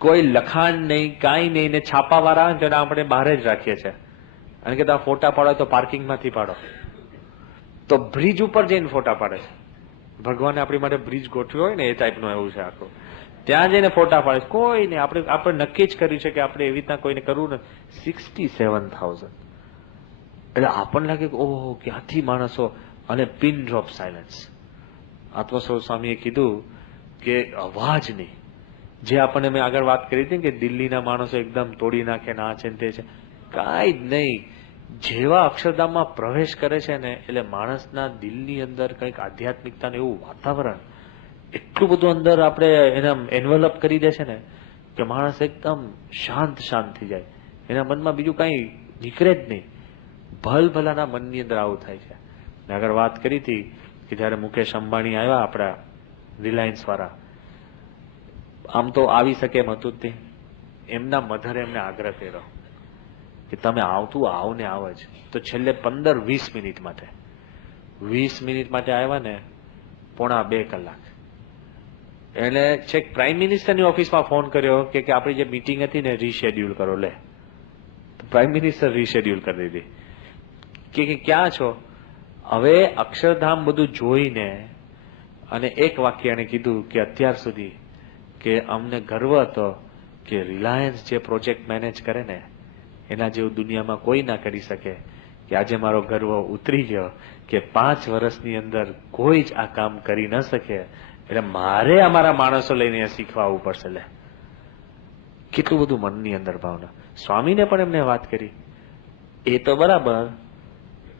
કોઈ લખાણ નહીં, કાંઈ નહીં. ને છાપાવાળા આવે ને આપણે બહાર જ રાખીએ છીએ અને કે ફોટા પાડો તો પાર્કિંગમાંથી પાડો. તો બ્રિજ ઉપર જઈને ફોટા પાડે છે. ભગવાને આપણી માટે બ્રિજ ગોઠવ્યો હોય ને એ ટાઈપનું એવું છે આખું. ત્યાં જઈને ફોટા પાડે. કોઈ નહીં. આપણે નક્કી જ કર્યું છે કે આપણે એવી રીતના કોઈને કરવું ને. 67,000 એટલે આપણને લાગે કે ઓહો ક્યાંથી માણસો. અને પિન ડ્રોપ સાયલન્સ. આત્મસ્વરૂપ સ્વામીએ કીધું કે અવાજ નહીં. જે આપણને મેં આગળ વાત કરી હતી કે દિલ્હીના માણસો એકદમ તોડી નાખે ના છે તે છે, કાંઈ જ નહીં. જેવા અક્ષરધામમાં પ્રવેશ કરે છે ને એટલે માણસના દિલની અંદર કંઈક આધ્યાત્મિકતાનું એવું વાતાવરણ એટલું બધું અંદર આપણે એના એન્વેલપ કરી દે છે ને કે માણસ એકદમ શાંત થઈ જાય. એના મનમાં બીજું કાંઈ નીકળે જ નહીં. ભલભલાના મનની અંદર આવું થાય છે. આગળ વાત કરી હતી કે જયારે મુકેશ અંબાણી આવ્યા આપણા રિલાયન્સ વાળા, આમ તો આવી શકે એમ હતું જ નહીં. એમના મધરે એમને આગ્રહ કર્યો કે તમે આવતું આવ ને આવ જ. તો છેલ્લે 15-20 મિનિટ માટે 20 મિનિટ માટે આવ્યા ને 1.5-2 કલાક. એટલે છેક પ્રાઇમ મિનિસ્ટરની ઓફિસમાં ફોન કર્યો કે આપણી જે મીટિંગ હતી ને રીશેડ્યુલ કરો. લે પ્રાઇમ મિનિસ્ટર રીશેડ્યુલ કરી દીધી. કે ક્યાં છો? હવે અક્ષરધામ બધું જોઈને અને એક વાક્ય એને કીધું કે અત્યાર સુધી કે અમને ગર્વ હતો કે રિલાયન્સ જે પ્રોજેક્ટ મેનેજ કરે ને એના જેવું દુનિયામાં કોઈ ના કરી શકે. કે આજે મારો ગર્વ ઉતરી ગયો કે 5 વર્ષની અંદર કોઈ જ આ કામ કરી ન શકે. એટલે મારે અમારા માણસો લઈને શીખવા આવવું પડશે. લે કેટલું બધું મનની અંદર ભાવના. સ્વામીને પણ એમને વાત કરી. એ તો બરાબર,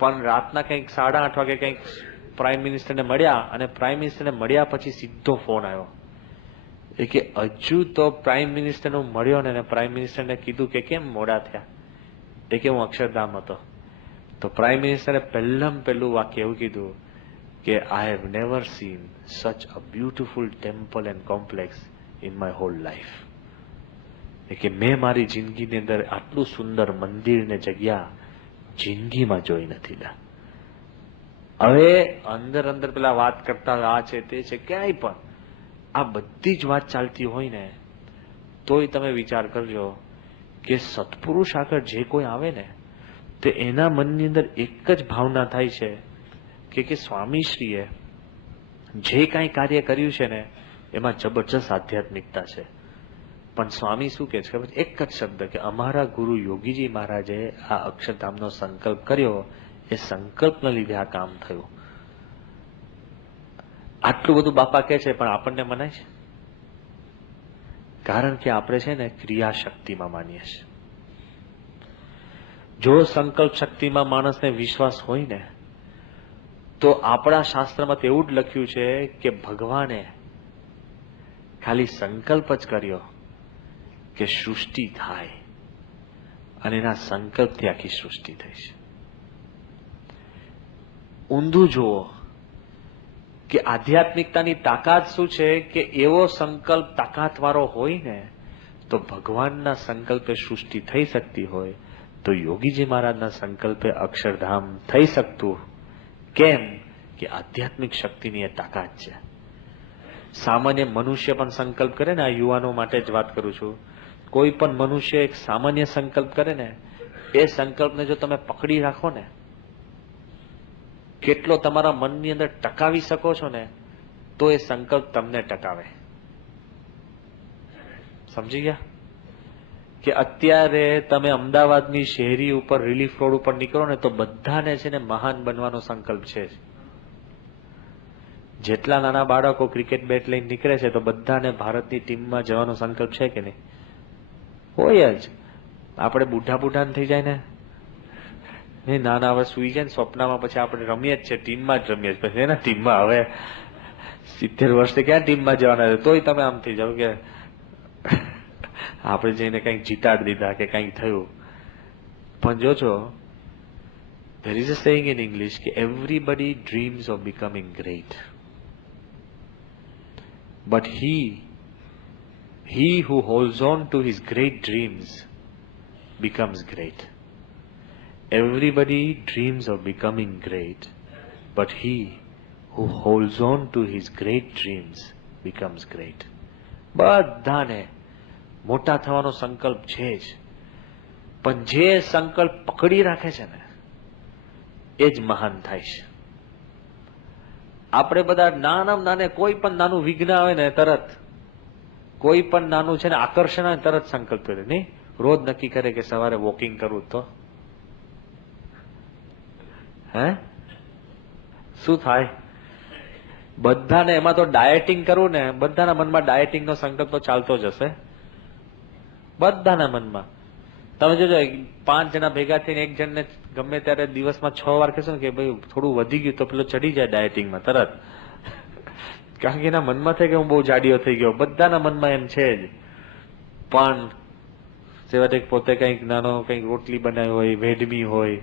પણ રાતના કંઈક 8:30 વાગે કંઈક પ્રાઇમ મિનિસ્ટરને મળ્યા અને પ્રાઇમ મિનિસ્ટરને મળ્યા પછી સીધો ફોન આવ્યો એ કે હજુ તો પ્રાઇમ મિનિસ્ટરનો મળ્યો ને પ્રાઇમ મિનિસ્ટરને કીધું કે કેમ મોડા થયા. એ કે હું અક્ષરધામ હતો. તો પ્રાઇમ મિનિસ્ટરે પહેલું વાક્ય એવું કીધું કે I have never seen such a beautiful temple and complex in my whole life. એ કે મેં મારી જિંદગીની અંદર આટલું સુંદર મંદિર ને જગ્યા જિંદગીમાં જોઈ નથી. હવે અંદર પેલા વાત કરતા આ છે તે છે, ક્યાંય પણ આ બધી જ વાત ચાલતી હોય ને તોય તમે વિચાર કરજો કે સત્પુરુષ આગળ જે કોઈ આવે ને તો એના મનની અંદર એક જ ભાવના થાય છે કે સ્વામીશ્રીએ જે કાંઈ કાર્ય કર્યું છે ને એમાં જબરજસ્ત આધ્યાત્મિકતા છે. પણ સ્વામી શું કે છે ખબર? એક જ શબ્દ કે અમારા ગુરુ યોગીજી મહારાજે આ અક્ષરધામનો સંકલ્પ કર્યો, એ સંકલ્પના લીધે આ કામ થયું. આટલું બધું બાપા કહે છે પણ આપણને મનાય છે? કારણ કે આપણે છે ને ક્રિયા શક્તિમાં માનીએ છીએ. જો સંકલ્પ શક્તિમાં માણસને વિશ્વાસ હોય ને તો આપણા શાસ્ત્રમાં તો એવું જ લખ્યું છે કે ભગવાને ખાલી સંકલ્પ જ કર્યો કે સૃષ્ટિ થાય અને એના સંકલ્પથી આખી સૃષ્ટિ થઈ છે. ઊંધું જુઓ કે આધ્યાત્મિકતાની તાકાત શું છે કે એવો સંકલ્પ તાકાતવાળો હોય ને તો ભગવાનના સંકલ્પે સૃષ્ટિ થઈ શકતી હોય તો યોગીજી મહારાજના સંકલ્પે અક્ષરધામ થઈ શકતું. કેમ કે આધ્યાત્મિક શક્તિની એ તાકાત છે. સામાન્ય મનુષ્ય પણ સંકલ્પ કરે ને, આ યુવાનો માટે જ વાત કરું છું, કોઈ પણ મનુષ્ય એક સામાન્ય સંકલ્પ કરે ને એ સંકલ્પને જો તમે પકડી રાખો ને, કેટલો તમારા મનની અંદર ટકાવી શકો છો ને તો એ સંકલ્પ તમને ટકાવે. સમજી ગયા? કે અત્યારે તમે અમદાવાદની શહેરી ઉપર રિલીફ રોડ ઉપર નીકળો ને તો બધાને છે ને મહાન બનવાનો સંકલ્પ છે. જેટલા નાના બાળકો ક્રિકેટ બેટ લઈને નીકળે છે તો બધાને ભારતની ટીમમાં જવાનો સંકલ્પ છે કે નહીં? હોય જ. આપણે બુઢા થઈ જાય ને નાના હવે સુઈ જાય ને સ્વપ્નમાં પછી આપણે રમીએ જ છે, ટીમમાં જ રમીએ છીએ. પછી એના ટીમમાં હવે 70 વર્ષે ક્યાં ટીમમાં જવાના છે? તોય તમે આમ થઈ જાવ કે આપણે જઈને કંઈક જીતાડી દીધા કે કંઈક થયું. પણ જોજો, there is a saying in English કે everybody dreams of becoming great, but he who holds on to his great dreams becomes great. Everybody dreams of becoming great, but he who holds on to his great dreams becomes great. બધાને મોટા થવાનો સંકલ્પ છે જ, પણ જે સંકલ્પ પકડી રાખે છે ને એ જ મહાન થાય છે. આપણે બધા નાનામાં નાને કોઈ પણ નાનું વિઘ્ન આવે ને તરત, કોઈ પણ નાનું છે ને આકર્ષણ આવે તરત સંકલ્પ કરે. નહીં, રોજ નક્કી કરે કે સવારે વોકિંગ કરવું, તો હે શું થાય? બધાને એમાં તો ડાયટિંગ કરવું ને, બધાના મનમાં ડાયટિંગ નો સંકલ્પ તો ચાલતો જ હશે, બધાના મનમાં. તમે જોજો 5 જણા ભેગા થઈને એક જણને ગમે ત્યારે દિવસમાં 6 વાર કહેશો ને કે ભાઈ થોડું વધી ગયું, તો પેલો ચડી જાય ડાયટિંગમાં તરત, કારણ કે એના મનમાં થાય કે હું બહુ જાડીઓ થઈ ગયો. બધાના મનમાં એમ છે જ. પણ સેવા પોતે કઈક નાનો કઈક રોટલી બનાવી હોય, વેડમી હોય,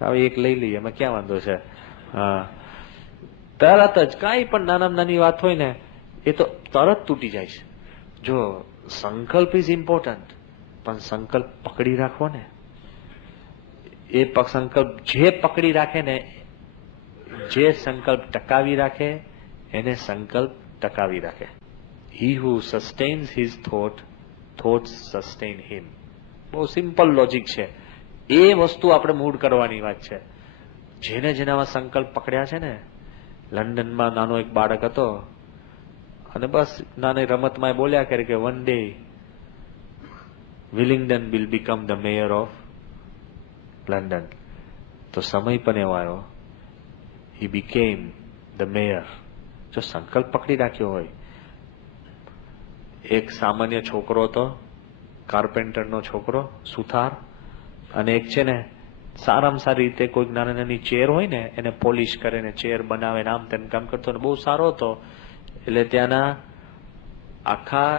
હવે એક લઈ લઈએ, એમાં ક્યાં વાંધો છે? હા, તરત જ કાંઈ પણ નાનામાં નાની વાત હોય ને એ તો તરત તૂટી જાય છે. જો સંકલ્પ ઇઝ ઇમ્પોર્ટન્ટ, પણ સંકલ્પ પકડી રાખવો ને, એ સંકલ્પ જે પકડી રાખે ને, જે સંકલ્પ ટકાવી રાખે એને સંકલ્પ ટકાવી રાખે. He who sustains his thoughts sustain him. બહુ સિમ્પલ લોજિક છે. એ વસ્તુ આપણે મૂળ કરવાની વાત છે. જેને જેનામાં સંકલ્પ પકડ્યા છે ને, લંડનમાં નાનો એક બાળક હતો અને બસ નાની રમતમાં બોલ્યા કરે કે one day Willingdon will become the mayor of London. તો સમય પણ એવો આવ્યો, હી બીકેમ ધ મેયર. જો સંકલ્પ પકડી રાખ્યો હોય. એક સામાન્ય છોકરો હતો, કાર્પેન્ટરનો છોકરો, સુથાર, અને એક છે ને સારામાં સારી રીતે કોઈક નાની નાની ચેર હોય ને એને પોલિશ કરે ને ચેર બનાવે ને આમ તેમ કામ કરતો ને બહુ સારો હતો. એટલે ત્યાંના આખા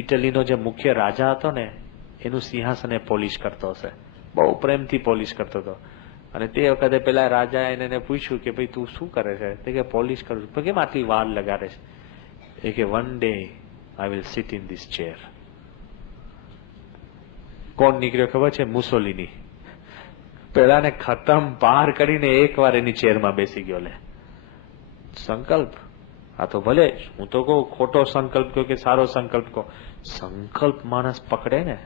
ઇટલીનો જે મુખ્ય રાજા હતો ને એનું સિંહાસન પોલિશ કરતો હશે, બહુ પ્રેમથી પોલિશ કરતો હતો. અને તે વખતે પેલા રાજા એને પૂછ્યું કે ભાઈ તું શું કરે છે? તે કે પોલિશ કરું છું. કેમ આટલી વાર લગાડે છે? એ કે one day I will seat in this chair. કોણ નીકળ્યો ખબર છે? મુસોલિની. પેલાને ખતમ પાર કરીને એક વાર એની ચેરમાં બેસી ગયો. લે સંકલ્પ. આ તો ભલે હું તો કહું ખોટો સંકલ્પ કહો કે સારો સંકલ્પ કહો, સંકલ્પ માણસ પકડે ને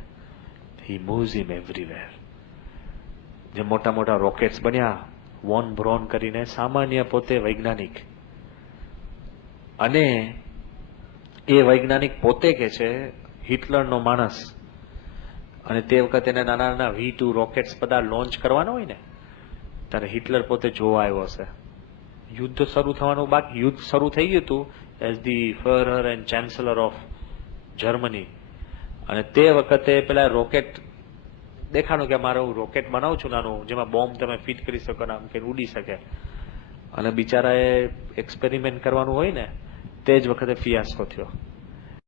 he moves him everywhere. જે મોટા મોટા રોકેટ્સ બન્યા, વોન બ્રોન કરીને, સામાન્ય પોતે વૈજ્ઞાનિક, અને એ વૈજ્ઞાનિક પોતે કે છે હિટલરનો માણસ, અને તે વખતે એને નાના નાના V2 રોકેટ્સ બધા લોન્ચ કરવાના હોય ને ત્યારે હિટલર પોતે જોવા આવ્યો હશે. યુદ્ધ શરૂ થવાનું બાકી, યુદ્ધ શરૂ થઈ ગયું હતું as the Fuhrer and chancellor of Germany. અને તે વખતે પેલા રોકેટ દેખાણું કે મારે હું રોકેટ બનાવું છું નાનું, જેમાં બોમ્બ તમે ફિટ કરી શકો ને આમ કે ઉડી શકે. અને બિચારાએ એક્સપેરિમેન્ટ કરવાનું હોય ને તે જ વખતે ફિયાસ્કો થયો.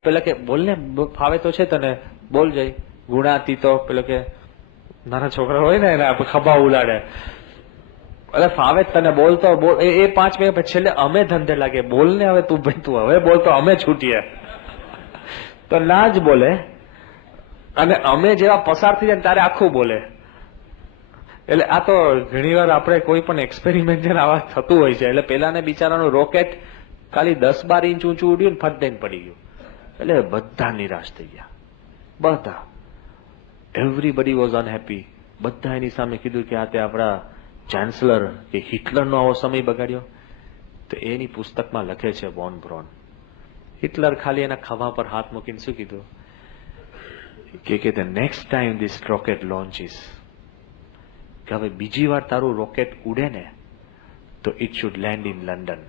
પેલા કે બોલ ને, ફાવે તો છે તને, બોલ જઈ. ગુણાતી તો પેલો કે નાના છોકરા હોય ને એને ખભા ઉલાડે, એટલે ફાવે તને, બોલતો બોલ. એ 5 મિનિટ પછી છેલ્લે અમે ધંધે લાગે, બોલ ને હવે તું ભાઈ, તું હવે બોલતો અમે છૂટીએ. તો ના જ બોલે, અને અમે જેવા પસાર થઈ જાય ત્યારે આખું બોલે. એટલે આ તો ઘણી વાર આપણે કોઈ પણ એક્સપેરિમેન્ટ છે ને આવા થતું હોય છે. એટલે પેલાને બિચારાનું રોકેટ ખાલી 10-12 ઇંચ ઊંચું ઉડ્યું ને ફટ દઈને પડી ગયું. એટલે બધા નિરાશ થઈ ગયા, બધા. Everybody was unhappy. બધા એની સામે કીધું કે આ તે આપણા ચાન્સલર કે હિટલરનો આવો સમય બગાડ્યો. તો એની પુસ્તકમાં લખે છે વોન બ્રોન, હિટલર ખાલી એના ખભા પર હાથ મૂકીને શું કીધું કે the next time this rocket launches, કે હવે બીજી વાર તારું રોકેટ ઉડે ને તો it should land in London.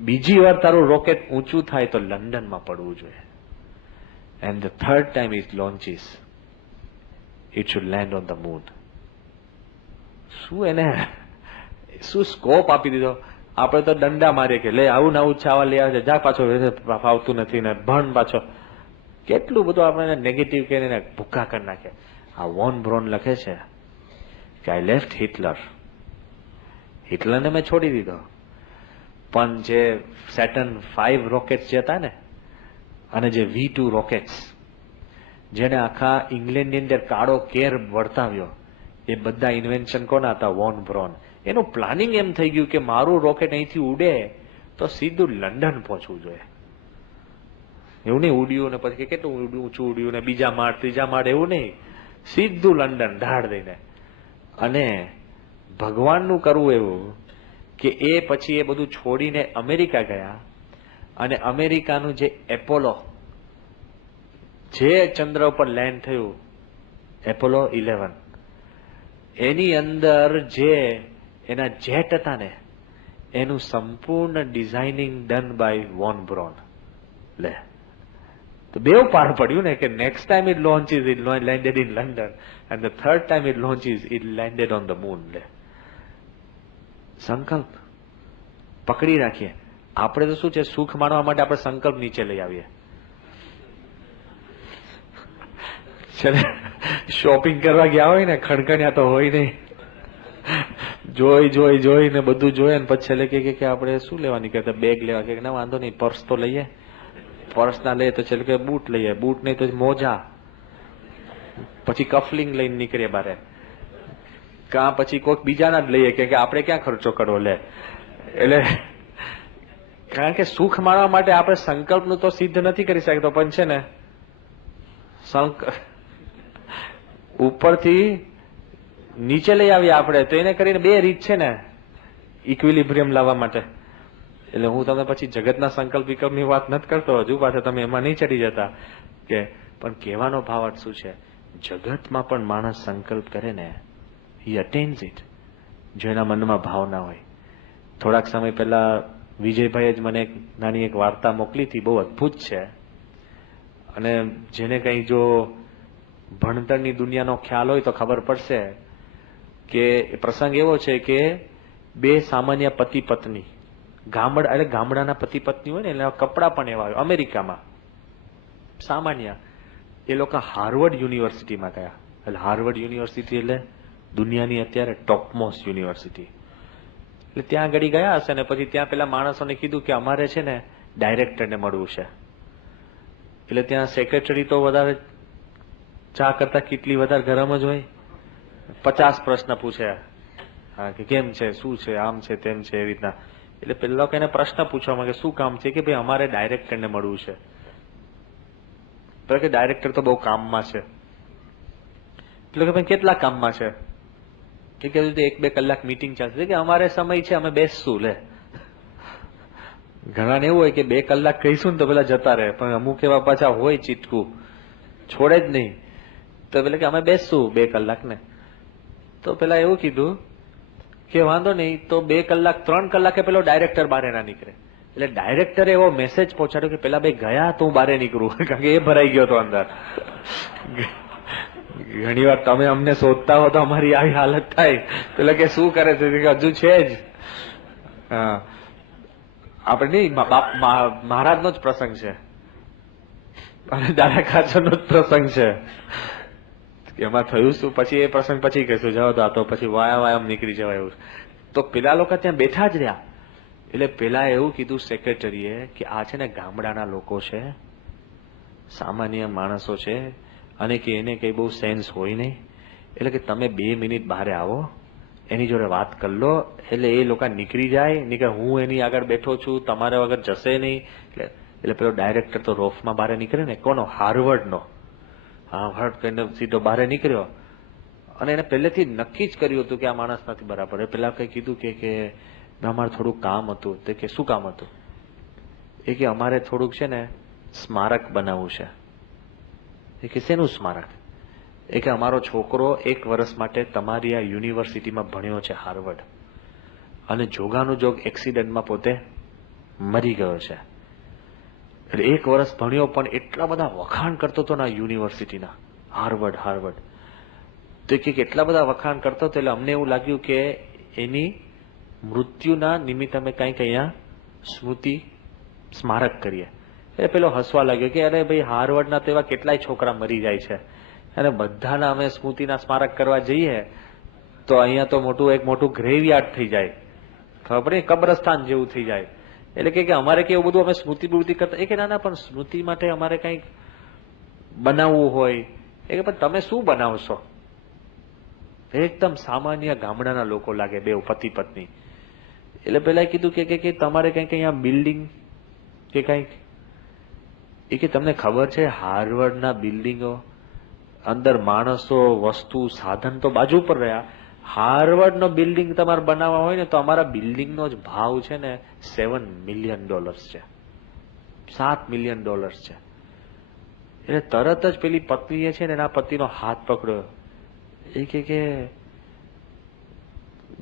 બીજી વાર તારું રોકેટ ઊંચું થાય તો લંડનમાં પડવું જોઈએ. And the third time it launches, it should land on the moon. શું એને શું સ્કોપ આપી દીધો. આપણે તો દંડા મારીએ કે લે આવું ને આવું છાવા લઈ આવે છે, જા પાછો ફાવતું નથી ને ભણ પાછો. કેટલું બધું આપણે નેગેટિવ કહીને ભૂકા કરી નાખે. આ વોન બ્રોન લખે છે કે આઈ લેફ્ટ હિટલર. હિટલરને મેં છોડી દીધો, પણ જે સેટર્ન 5 રોકેટ્સ જે હતા ને, અને જે V2 રોકેટ્સ જેને આખા ઇંગ્લેન્ડની અંદર કાળો કેર વર્તાવ્યો, એ બધા ઇન્વેન્શન કોના હતા? Von Braun. એનું પ્લાનિંગ એમ થઈ ગયું કે મારું રોકેટ અહીંથી ઉડે તો સીધું લંડન પહોંચવું જોઈએ. એવું નહીં ઉડ્યું ને પછી કેટલું ઊંચું ઉડ્યું ને બીજા માળ ત્રીજા માળ, એવું નહીં, સીધું લંડન ધાડ દઈને. અને ભગવાનનું કરવું એવું કે એ પછી એ બધું છોડીને અમેરિકા ગયા, અને અમેરિકાનું જે એપોલો જે ચંદ્ર ઉપર લેન્ડ થયું, એપોલો 11, એની અંદર જે એના જેટ હતા ને, એનું સંપૂર્ણ designing done by von Braun. લે, તો બેવ પાર પડ્યું ને કે next time it launches it landed in London, and the third time it launches it landed on the moon. લે, સંકલ્પ પકડી રાખીએ. આપણે તો શું છે, સુખ માણવા માટે આપણે સંકલ્પ નીચે લઈ આવીએ. શોપિંગ કરવા ગયા હોય ને, ખડખડ્યા તો હોય નહીં, જોઈ ને બધું જોઈએ ને પછી છેલ્લે કે આપણે શું લેવા નીકળ્યા? બેગ લેવા કે ના વાંધો નહીં, પર્સ તો લઈએ. પર્સ ના લઈએ તો છેલ્લે કે બૂટ લઈએ, બૂટ નહીં તો મોજા, પછી કફલિંગ લઈને નીકળીએ બારે, કાં પછી કોઈક બીજાના જ લઈએ કે આપણે ક્યાં ખર્ચો કરવો. લે, એટલે કારણ કે સુખ માણવા માટે આપણે સંકલ્પનું તો સિદ્ધ નથી કરી શકતો, પણ છે ને ઉપરથી નીચે લઈ આવીએ આપણે, તો એને કરીને 2 રીત છે ને ઇક્વિલિબ્રિયમ લાવવા માટે. એટલે હું તમને પછી જગતના સંકલ્પ વિકલ્પની વાત નથી કરતો, હજુ પાછા તમે એમાં નહીં ચડી જતા. કે પણ કહેવાનો ભાવ અર્થ શું છે? જગતમાં પણ માણસ સંકલ્પ કરે ને, he attains it, જો એના મનમાં ભાવના હોય. થોડાક સમય પહેલા વિજયભાઈએ જ મને નાની એક વાર્તા મોકલી હતી, બહુ અદભુત છે. અને જેને કંઈ જો ભણતરની દુનિયાનો ખ્યાલ હોય તો ખબર પડશે કે પ્રસંગ એવો છે કે 2 સામાન્ય પતિ પત્ની, ગામડાના પતિ પત્ની હોય ને, એટલે કપડા પણ એવા હોય. અમેરિકામાં સામાન્ય એ લોકો હાર્વર્ડ યુનિવર્સિટીમાં ગયા. એટલે હાર્વર્ડ યુનિવર્સિટી એટલે દુનિયાની અત્યારે ટોપમોસ્ટ યુનિવર્સિટી. એટલે ત્યાં આગળ ગયા હશે ને પછી ત્યાં પેલા માણસોને કીધું કે અમારે છે ને ડાયરેક્ટરને મળવું છે. એટલે ત્યાં સેક્રેટરી તો વધારે ચા કરતા કેટલી વધારે ગરમ જ હોય, 50 પ્રશ્ન પૂછે. હા, કે કેમ છે, શું છે, આમ છે, તેમ છે, એવી રીતના. એટલે પેલા લોકો એને પ્રશ્ન પૂછવામાં કે શું કામ છે? કે ભાઈ અમારે ડાયરેક્ટરને મળવું છે. કે ડાયરેક્ટર તો બહુ કામમાં છે. એટલે કે ભાઈ કેટલા કામમાં છે? કે કીધું 1-2 કલાક મીટિંગ ચાલશે. કે અમારે સમય છે, અમે બેસશું. લે, ઘણા ને એવું હોય કે 2 કલાક કહીશું ને તો પેલા જતા રહે, પણ અમુક એવા પાછા હોય ચીટકું, છોડે જ નહીં. તો પેલા કે અમે બેસશું 2 કલાક ને. તો પેલા એવું કીધું કે વાંધો નહીં, તો 2 કલાક 3 કલાકે પેલો ડાયરેક્ટર બારે ના નીકળે. એટલે ડાયરેક્ટરે એવો મેસેજ પહોંચાડ્યો કે પેલા ભાઈ ગયા તો હું બારે નીકળું, કારણ કે એ ભરાઈ ગયો હતો અંદર. ઘણી વાર તમે અમને શોધતા હો તો અમારી આવી હાલત થાય. એટલે કે શું કરે છે? હજુ છે જ. હા, આપણે નહીં, મહારાજનો જ પ્રસંગ છે અને દાદા ખાચરનો જ પ્રસંગ છે. એમાં થયું શું પછી એ પ્રસંગ પછી કહીશું, જાઓ તો પછી વાયામ નીકળી જવાય એવું. તો પેલા લોકો ત્યાં બેઠા જ રહ્યા. એટલે પેલા એવું કીધું સેક્રેટરીએ કે આ છે ને ગામડાના લોકો છે, સામાન્ય માણસો છે, અને કે એને કઈ બહુ સેન્સ હોય નહીં. એટલે કે તમે 2 મિનિટ બહાર આવો, એની જોડે વાત કરી લો. એટલે એ લોકો નીકળી જાય, નહીં કે હું એની આગળ બેઠો છું, તમારે વગર જશે નહીં. એટલે પેલો ડાયરેક્ટર તો રોફમાં બહાર નીકળે ને, કોનો? હાર્વર્ડનો. હાર્વર્ડ કરીને સીધો બહાર નીકળ્યો. અને એને પહેલેથી નક્કી જ કર્યું હતું કે આ માણસ નથી બરાબર. એ પેલા કઈ કીધું કે અમારે થોડું કામ હતું. તે કે શું કામ હતું? એ કે અમારે થોડુંક છે ને સ્મારક બનાવવું છે. એ કે શેનું સ્મારક? એ કે અમારો છોકરો 1 વર્ષ માટે તમારી આ યુનિવર્સિટીમાં ભણ્યો છે, હાર્વર્ડ, અને જોગાનું જોગ એક્સિડન્ટમાં પોતે મરી ગયો છે. એટલે 1 વર્ષ ભણ્યો પણ એટલા બધા વખાણ કરતો હતો ને યુનિવર્સિટીના, હાર્વર્ડ. તો કે એટલા બધા વખાણ કરતો હતો એટલે અમને એવું લાગ્યું કે એની મૃત્યુના નિમિત્તે અમે કંઈક અહીંયા સ્મૃતિ સ્મારક કરીએ. એટલે પેલો હસવા લાગ્યો કે અરે ભાઈ હાર્વર્ડના તો એવા કેટલાય છોકરા મરી જાય છે, અને બધાના અમે સ્મૃતિના સ્મારક કરવા જઈએ તો અહીંયા તો એક મોટું ગ્રેવયાર્ડ થઈ જાય, ખબર પડે, કબ્રસ્તાન જેવું થઈ જાય. એટલે કે અમારે કે એવું બધું અમે સ્મૃતિ કરતા, એ કે ના પણ સ્મૃતિ માટે અમારે કંઈક બનાવવું હોય. એ કે પણ તમે શું બનાવશો? એકદમ સામાન્ય ગામડાના લોકો લાગે, બે પતિ પત્ની. એટલે પેલા કીધું કે તમારે કંઈક અહીંયા બિલ્ડિંગ કે કંઈક, એ કે તમને ખબર છે હાર્વર્ડના બિલ્ડિંગો અંદર માણસો, વસ્તુ, સાધન તો બાજુ પર રહ્યા, હાર્વર્ડનો બિલ્ડિંગ તમારે બનાવવા હોય ને તો અમારા બિલ્ડિંગનો જ ભાવ છે ને $7 મિલિયન છે, $7 મિલિયન છે. એટલે તરત જ પેલી પત્નીએ છે ને એના પતિનો હાથ પકડ્યો. એ કે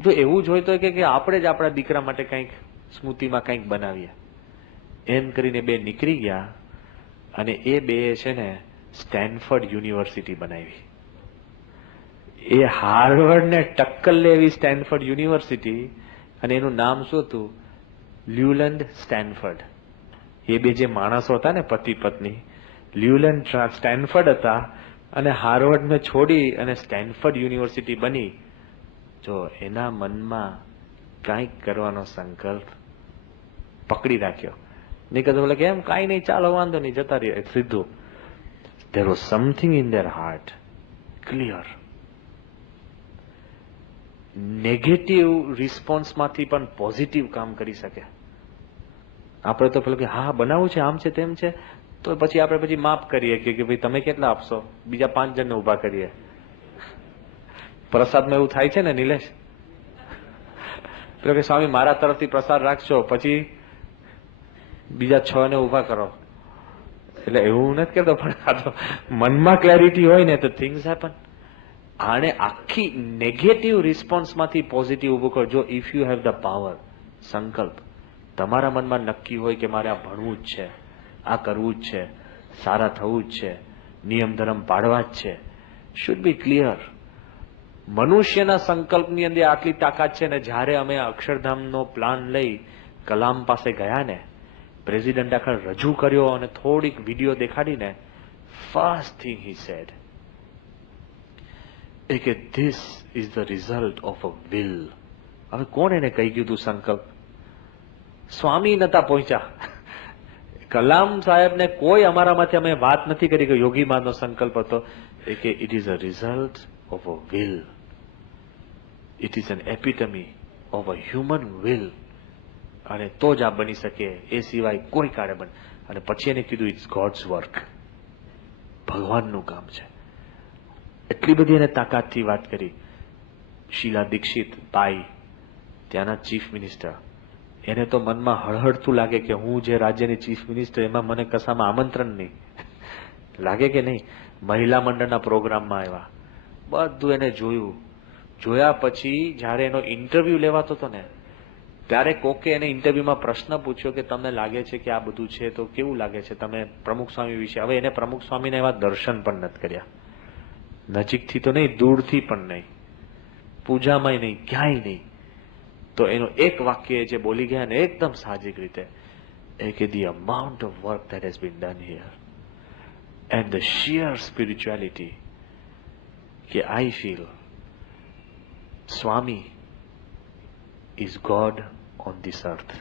જો એવું જ હોય તો કે આપણે જ આપણા દીકરા માટે કંઈક સ્મૃતિમાં કંઈક બનાવીએ. એમ કરીને બે નીકળી ગયા અને એ બે છે ને સ્ટેનફર્ડ યુનિવર્સિટી બનાવી. એ હાર્વર્ડ ને ટક્કર લેવી સ્ટેનફર્ડ યુનિવર્સિટી, અને એનું નામ શું હતું? લ્યુલેન્ડ સ્ટેનફર્ડ. એ બે જે માણસો હતા ને પતિ પત્ની, લ્યુલેન્ડ સ્ટેનફર્ડ હતા અને હાર્વર્ડ ને છોડી અને સ્ટેનફર્ડ યુનિવર્સિટી બની. જો એના મનમાં કંઈક કરવાનો સંકલ્પ પકડી રાખ્યો. નહીં કહેતો બોલે કે એમ કાંઈ નહીં, ચાલો વાંધો નહીં, જતા રહીએ સીધું. There was something in their heart, clear. Negative રિસ્પોન્સમાંથી પણ પોઝિટિવ કામ કરી શકે. આપણે તો પેલું કે હા બનાવવું છે, આમ છે, તેમ છે, તો પછી આપણે પછી માફ કરીએ કે ભાઈ તમે કેટલા આપશો, બીજા 5 જણને ઉભા કરીએ. પ્રસાદમાં એવું થાય છે ને નિલેશ, પેલો કે સ્વામી મારા તરફથી પ્રસાદ રાખશો, પછી બીજા 6 ને ઉભા કરો. એટલે એવું નથી કરતો, પણ આ તો મનમાં ક્લેરિટી હોય ને તો થિંગ્સ હેપન. આને આખી નેગેટિવ રિસ્પોન્સમાંથી પોઝિટિવ ઉભું કરો. જો if you have the power, સંકલ્પ તમારા મનમાં નક્કી હોય કે મારે આ ભણવું જ છે, આ કરવું જ છે, સારા થવું જ છે, નિયમ ધર્મ પાડવા જ છે, શુડ બી ક્લિયર. મનુષ્યના સંકલ્પની અંદર આટલી તાકાત છે ને. જ્યારે અમે અક્ષરધામનો પ્લાન લઈ કલામ પાસે ગયા ને, પ્રેસિડેન્ટ આખર રજૂ કર્યો અને થોડીક વિડીયો દેખાડીને, ફર્સ્ટ થિંગ હી સેડ કે this is the result of a will. હવે કોણ એને કહી ગયું તું સંકલ્પ? સ્વામી નતા પહોંચ્યા. કલામ સાહેબને કોઈ અમારામાંથી અમે વાત નથી કરી કે યોગીમાનો સંકલ્પ હતો. એ કે it is a result of a will, it is an epitome of a human will. અને તો જ આ બની શકે, એ સિવાય કોઈ કાળે બને. અને પછી એને કીધું ઇટ્સ ગોડ્સ વર્ક, ભગવાનનું કામ છે. એટલી બધી એને તાકાતથી વાત કરી. શીલા દીક્ષિત બાઈ, ત્યાંના ચીફ મિનિસ્ટર, એને તો મનમાં હળહળતું લાગે કે હું જે રાજ્યની ચીફ મિનિસ્ટર, એમાં મને કશામાં આમંત્રણ નહીં લાગે કે નહીં. મહિલા મંડળના પ્રોગ્રામમાં આવ્યા, બધું એને જોયું. જોયા પછી જ્યારે એનો ઇન્ટરવ્યુ લેવાતો હતો ને, ત્યારે કોકે એને ઇન્ટરવ્યુમાં પ્રશ્ન પૂછ્યો કે તમને લાગે છે કે આ બધું છે તો કેવું લાગે છે તમે પ્રમુખ સ્વામી વિશે? હવે એને પ્રમુખ સ્વામીને એવા દર્શન પણ નથી કર્યા, નજીકથી તો નહીં, દૂરથી પણ નહીં, પૂજામાં નહીં, ક્યાંય નહીં. તો એનું એક વાક્ય જે બોલી ગયા ને એકદમ સાહજિક રીતે, એ કે the amount of work that has been done here and the sheer spirituality, કે I feel Swami is God on this earth.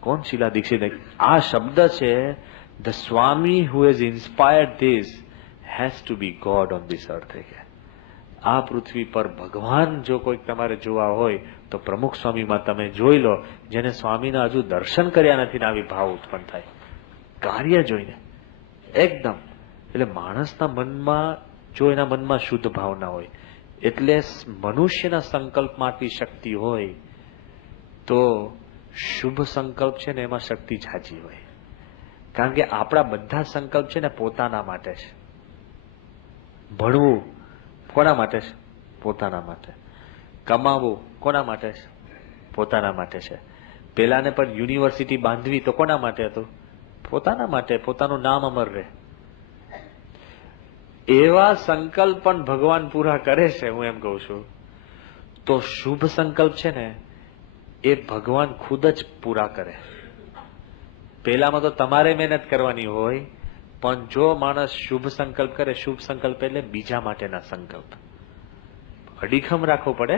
કોણ? શીલા દીક્ષિત. આ શબ્દ છે, the Swami who has inspired this has to be God on this earth. આ પૃથ્વી પર ભગવાન જો કોઈક તમારે જોવા હોય તો પ્રમુખ સ્વામીમાં તમે જોઈ લો, જેને સ્વામીના હજુ દર્શન કર્યા નથી ને આવી ભાવ ઉત્પન્ન થાય કાર્ય જોઈને એકદમ. એટલે માણસના મનમાં, જો એના મનમાં શુદ્ધ ભાવના હોય, એટલે મનુષ્યના સંકલ્પમાં આટલી શક્તિ હોય તો શુભ સંકલ્પ છે ને એમાં શક્તિ ઝાઝી હોય. કારણ કે આપણા બધા સંકલ્પ છે ને પોતાના માટે છે. ભણવું કોના માટે છે? પોતાના માટે. કમાવું કોના માટે છે? પોતાના માટે છે. પેલાને પણ યુનિવર્સિટી બાંધવી તો કોના માટે હતું? પોતાના માટે, પોતાનું નામ અમર રહે. એવા સંકલ્પ પણ ભગવાન પૂરા કરે છે. હું એમ કહું છું તો શુભ સંકલ્પ છે ને એ ભગવાન ખુદ જ પૂરા કરે. પેલામાં તો તમારે મહેનત કરવાની હોય, પણ જો માણસ શુભ સંકલ્પ કરે, શુભ સંકલ્પ એટલે બીજા માટેના સંકલ્પ, અડીખમ રાખવો પડે.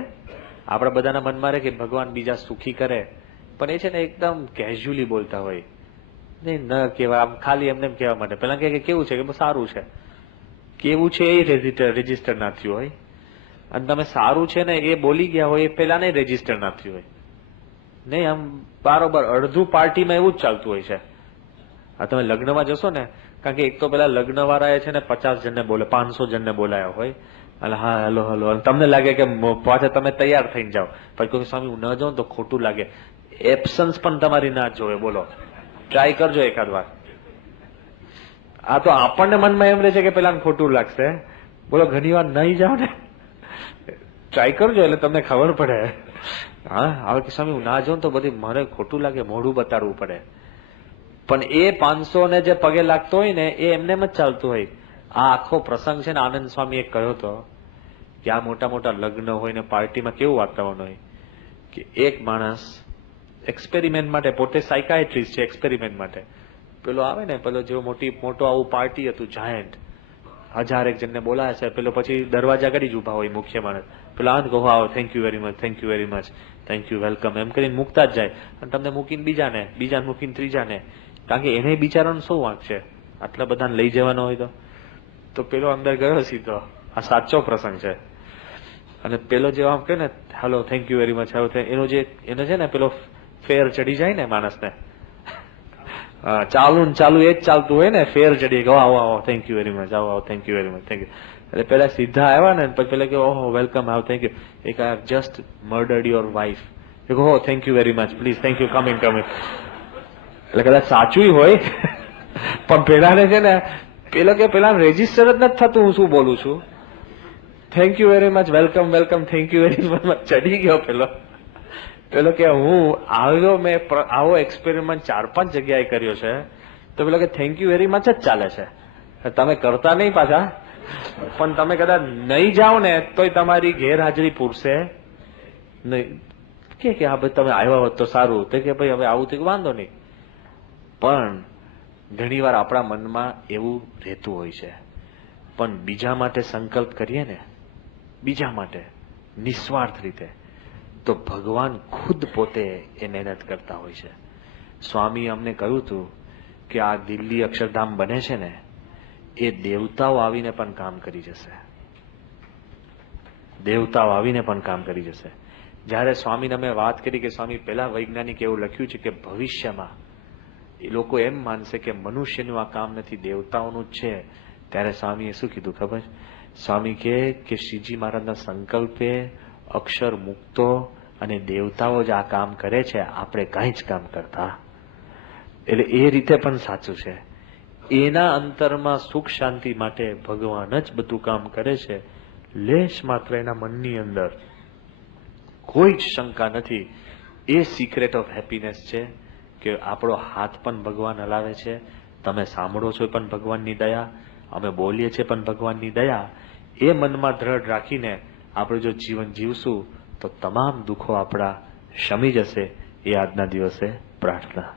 આપણા બધાના મનમાં રહે કે ભગવાન બીજા સુખી કરે, પણ એ છે ને એકદમ કેઝ્યુઅલી બોલતા હોય, નહીં ન કહેવાય, આમ ખાલી એમને એમ કહેવા માટે. પેલા કે કેવું છે કે બહુ સારું છે, કેવું છે એ રજીસ્ટર ના થયું હોય, અને તમે સારું છે ને એ બોલી ગયા હોય એ પેલા નહીં રજીસ્ટર ના થયું હોય. નહીં, આમ બારોબર અડધું પાર્ટીમાં એવું જ ચાલતું હોય છે. આ તમે લગ્નમાં જશો ને, કારણ કે એક તો પેલા લગ્ન વાળા છે ને 50 જણને બોલે, 500 જણને બોલાયા હોય, અને હા હલો હલો, અને તમને લાગે કે પાછા તમે તૈયાર થઈને જાઓ, પછી કોઈ સ્વામી હું ન જાઉં તો ખોટું લાગે. એબ્સન્સ પણ તમારી ના જોવે. બોલો, ટ્રાય કરજો એકાદ વાર. આ તો આપણને મનમાં એમ રહે છે કે પેલા ખોટું લાગશે. બોલો, ઘણી વાર નહીં જાઓ ને, ટ્રાય કરજો એટલે તમને ખબર પડે. હા, હવે કે સ્વામી હું ના જાઉં તો બધી મને ખોટું લાગે, મોઢું બતાડવું પડે. પણ એ 500 ને જે પગે લાગતો હોય ને એ એમને જ ચાલતું હોય. આ આખો પ્રસંગ છે ને, આનંદ સ્વામી એક કહ્યો હતો કે આ મોટા મોટા લગ્ન હોય ને પાર્ટીમાં કેવું વાતાવરણ હોય કે એક માણસ એક્સપેરિમેન્ટ માટે, પોતે સાયકાઇટ્રિસ્ટ છે, એક્સપેરિમેન્ટ માટે પેલો આવે ને, પેલો જેવો મોટો આવું પાર્ટી હતું, જાયન્ટ 1000 જણને બોલાવે છે, પેલો પછી દરવાજા આગળ જ ઉભા હોય મુખ્ય માણસ, પેલો આને કહો આવો, thank you very much, thank you very much, thank you, welcome, એમ કરીને મૂકતા જ જાય. અને તમને મૂકીને બીજાને મૂકીને ત્રીજાને, કારણ કે એને બિચારાનો શું વાંક છે આટલા બધાને લઈ જવાનો હોય તો પેલો અંદર ગયો સીધો. આ સાચો પ્રસંગ છે. અને પેલો જેવો આમ કે ને hello, thank you very much, એનો છે ને પેલો ફેર ચડી જાય ને માણસને, ચાલુ એ જ ચાલતું હોય ને, ફેર ચડી ગયો, આવો આવો, થેન્ક યુ વેરી મચ, આવો આવો, thank you very much, thank you. એટલે પેલા સીધા આવ્યા ને પછી પેલા કે ઓહો વેલકમ, આવો, થેન્ક યુ. એક I have just murdered your wife. ઓહો thank you very much, please, thank you, coming. એટલે કદાચ સાચું હોય પણ પેલાને છે ને પેલો કે પેલા રેજીસ્ટર જ નથી થતું હું શું બોલું છું. Thank you very much, welcome welcome, thank you very much, ચડી ગયો પેલો કે હું આવ્યો, મેં આવો એક્સપેરિમેન્ટ 4-5 જગ્યાએ કર્યો છે. તો પેલો કે થેન્ક યુ વેરી મચ જ ચાલે છે, તમે કરતા નહીં પાછા, પણ તમે કદાચ નહીં જાઓ ને તોય તમારી ગેરહાજરી પૂરશે નહીં. કે હા ભાઈ તમે આવ્યા હોત તો સારું, તો કે ભાઈ હવે આવું તો વાંધો નહીં. પણ ઘણી વાર આપણા મનમાં એવું રહેતું હોય છે. પણ બીજા માટે સંકલ્પ કરીએ ને, બીજા માટે નિસ્વાર્થ રીતે, તો ભગવાન ખુદ પોતે એ મહેનત કરતા હોય છે. સ્વામી અમને કહ્યું હતું કે આ દિલ્હી અક્ષરધામ બને છે ને એ દેવતાઓ આવીને પણ કામ કરી જશે. દેવતાઓ આવીને પણ કામ કરી જશે. જ્યારે સ્વામીને અમે વાત કરી કે સ્વામી પેલા વૈજ્ઞાનિક એવું લખ્યું છે કે ભવિષ્યમાં એ લોકો એમ માનશે કે મનુષ્યનું આ કામ નથી, દેવતાઓનું જ છે. ત્યારે સ્વામીએ શું કીધું ખબર? સ્વામી કે શ્રીજી મહારાજના સંકલ્પે અક્ષર મુક્તો અને દેવતાઓ જ આ કામ કરે છે, આપણે કાંઈ જ કામ કરતા. એટલે એ રીતે પણ સાચું છે. એના અંતરમાં સુખ શાંતિ માટે ભગવાન જ બધું કામ કરે છે. લેશ માત્ર એના મનની અંદર કોઈ જ શંકા નથી. એ સિક્રેટ ઓફ હેપીનેસ છે કે આપણો હાથ પણ ભગવાન હલાવે છે, તમે સાંભળો છો પણ ભગવાનની દયા, અમે બોલીએ છીએ પણ ભગવાનની દયા. એ મનમાં દ્રઢ રાખીને આપણે જો જીવન જીવશું તો તમામ દુઃખો આપણા શમી જશે. એ આજના દિવસે પ્રાર્થના.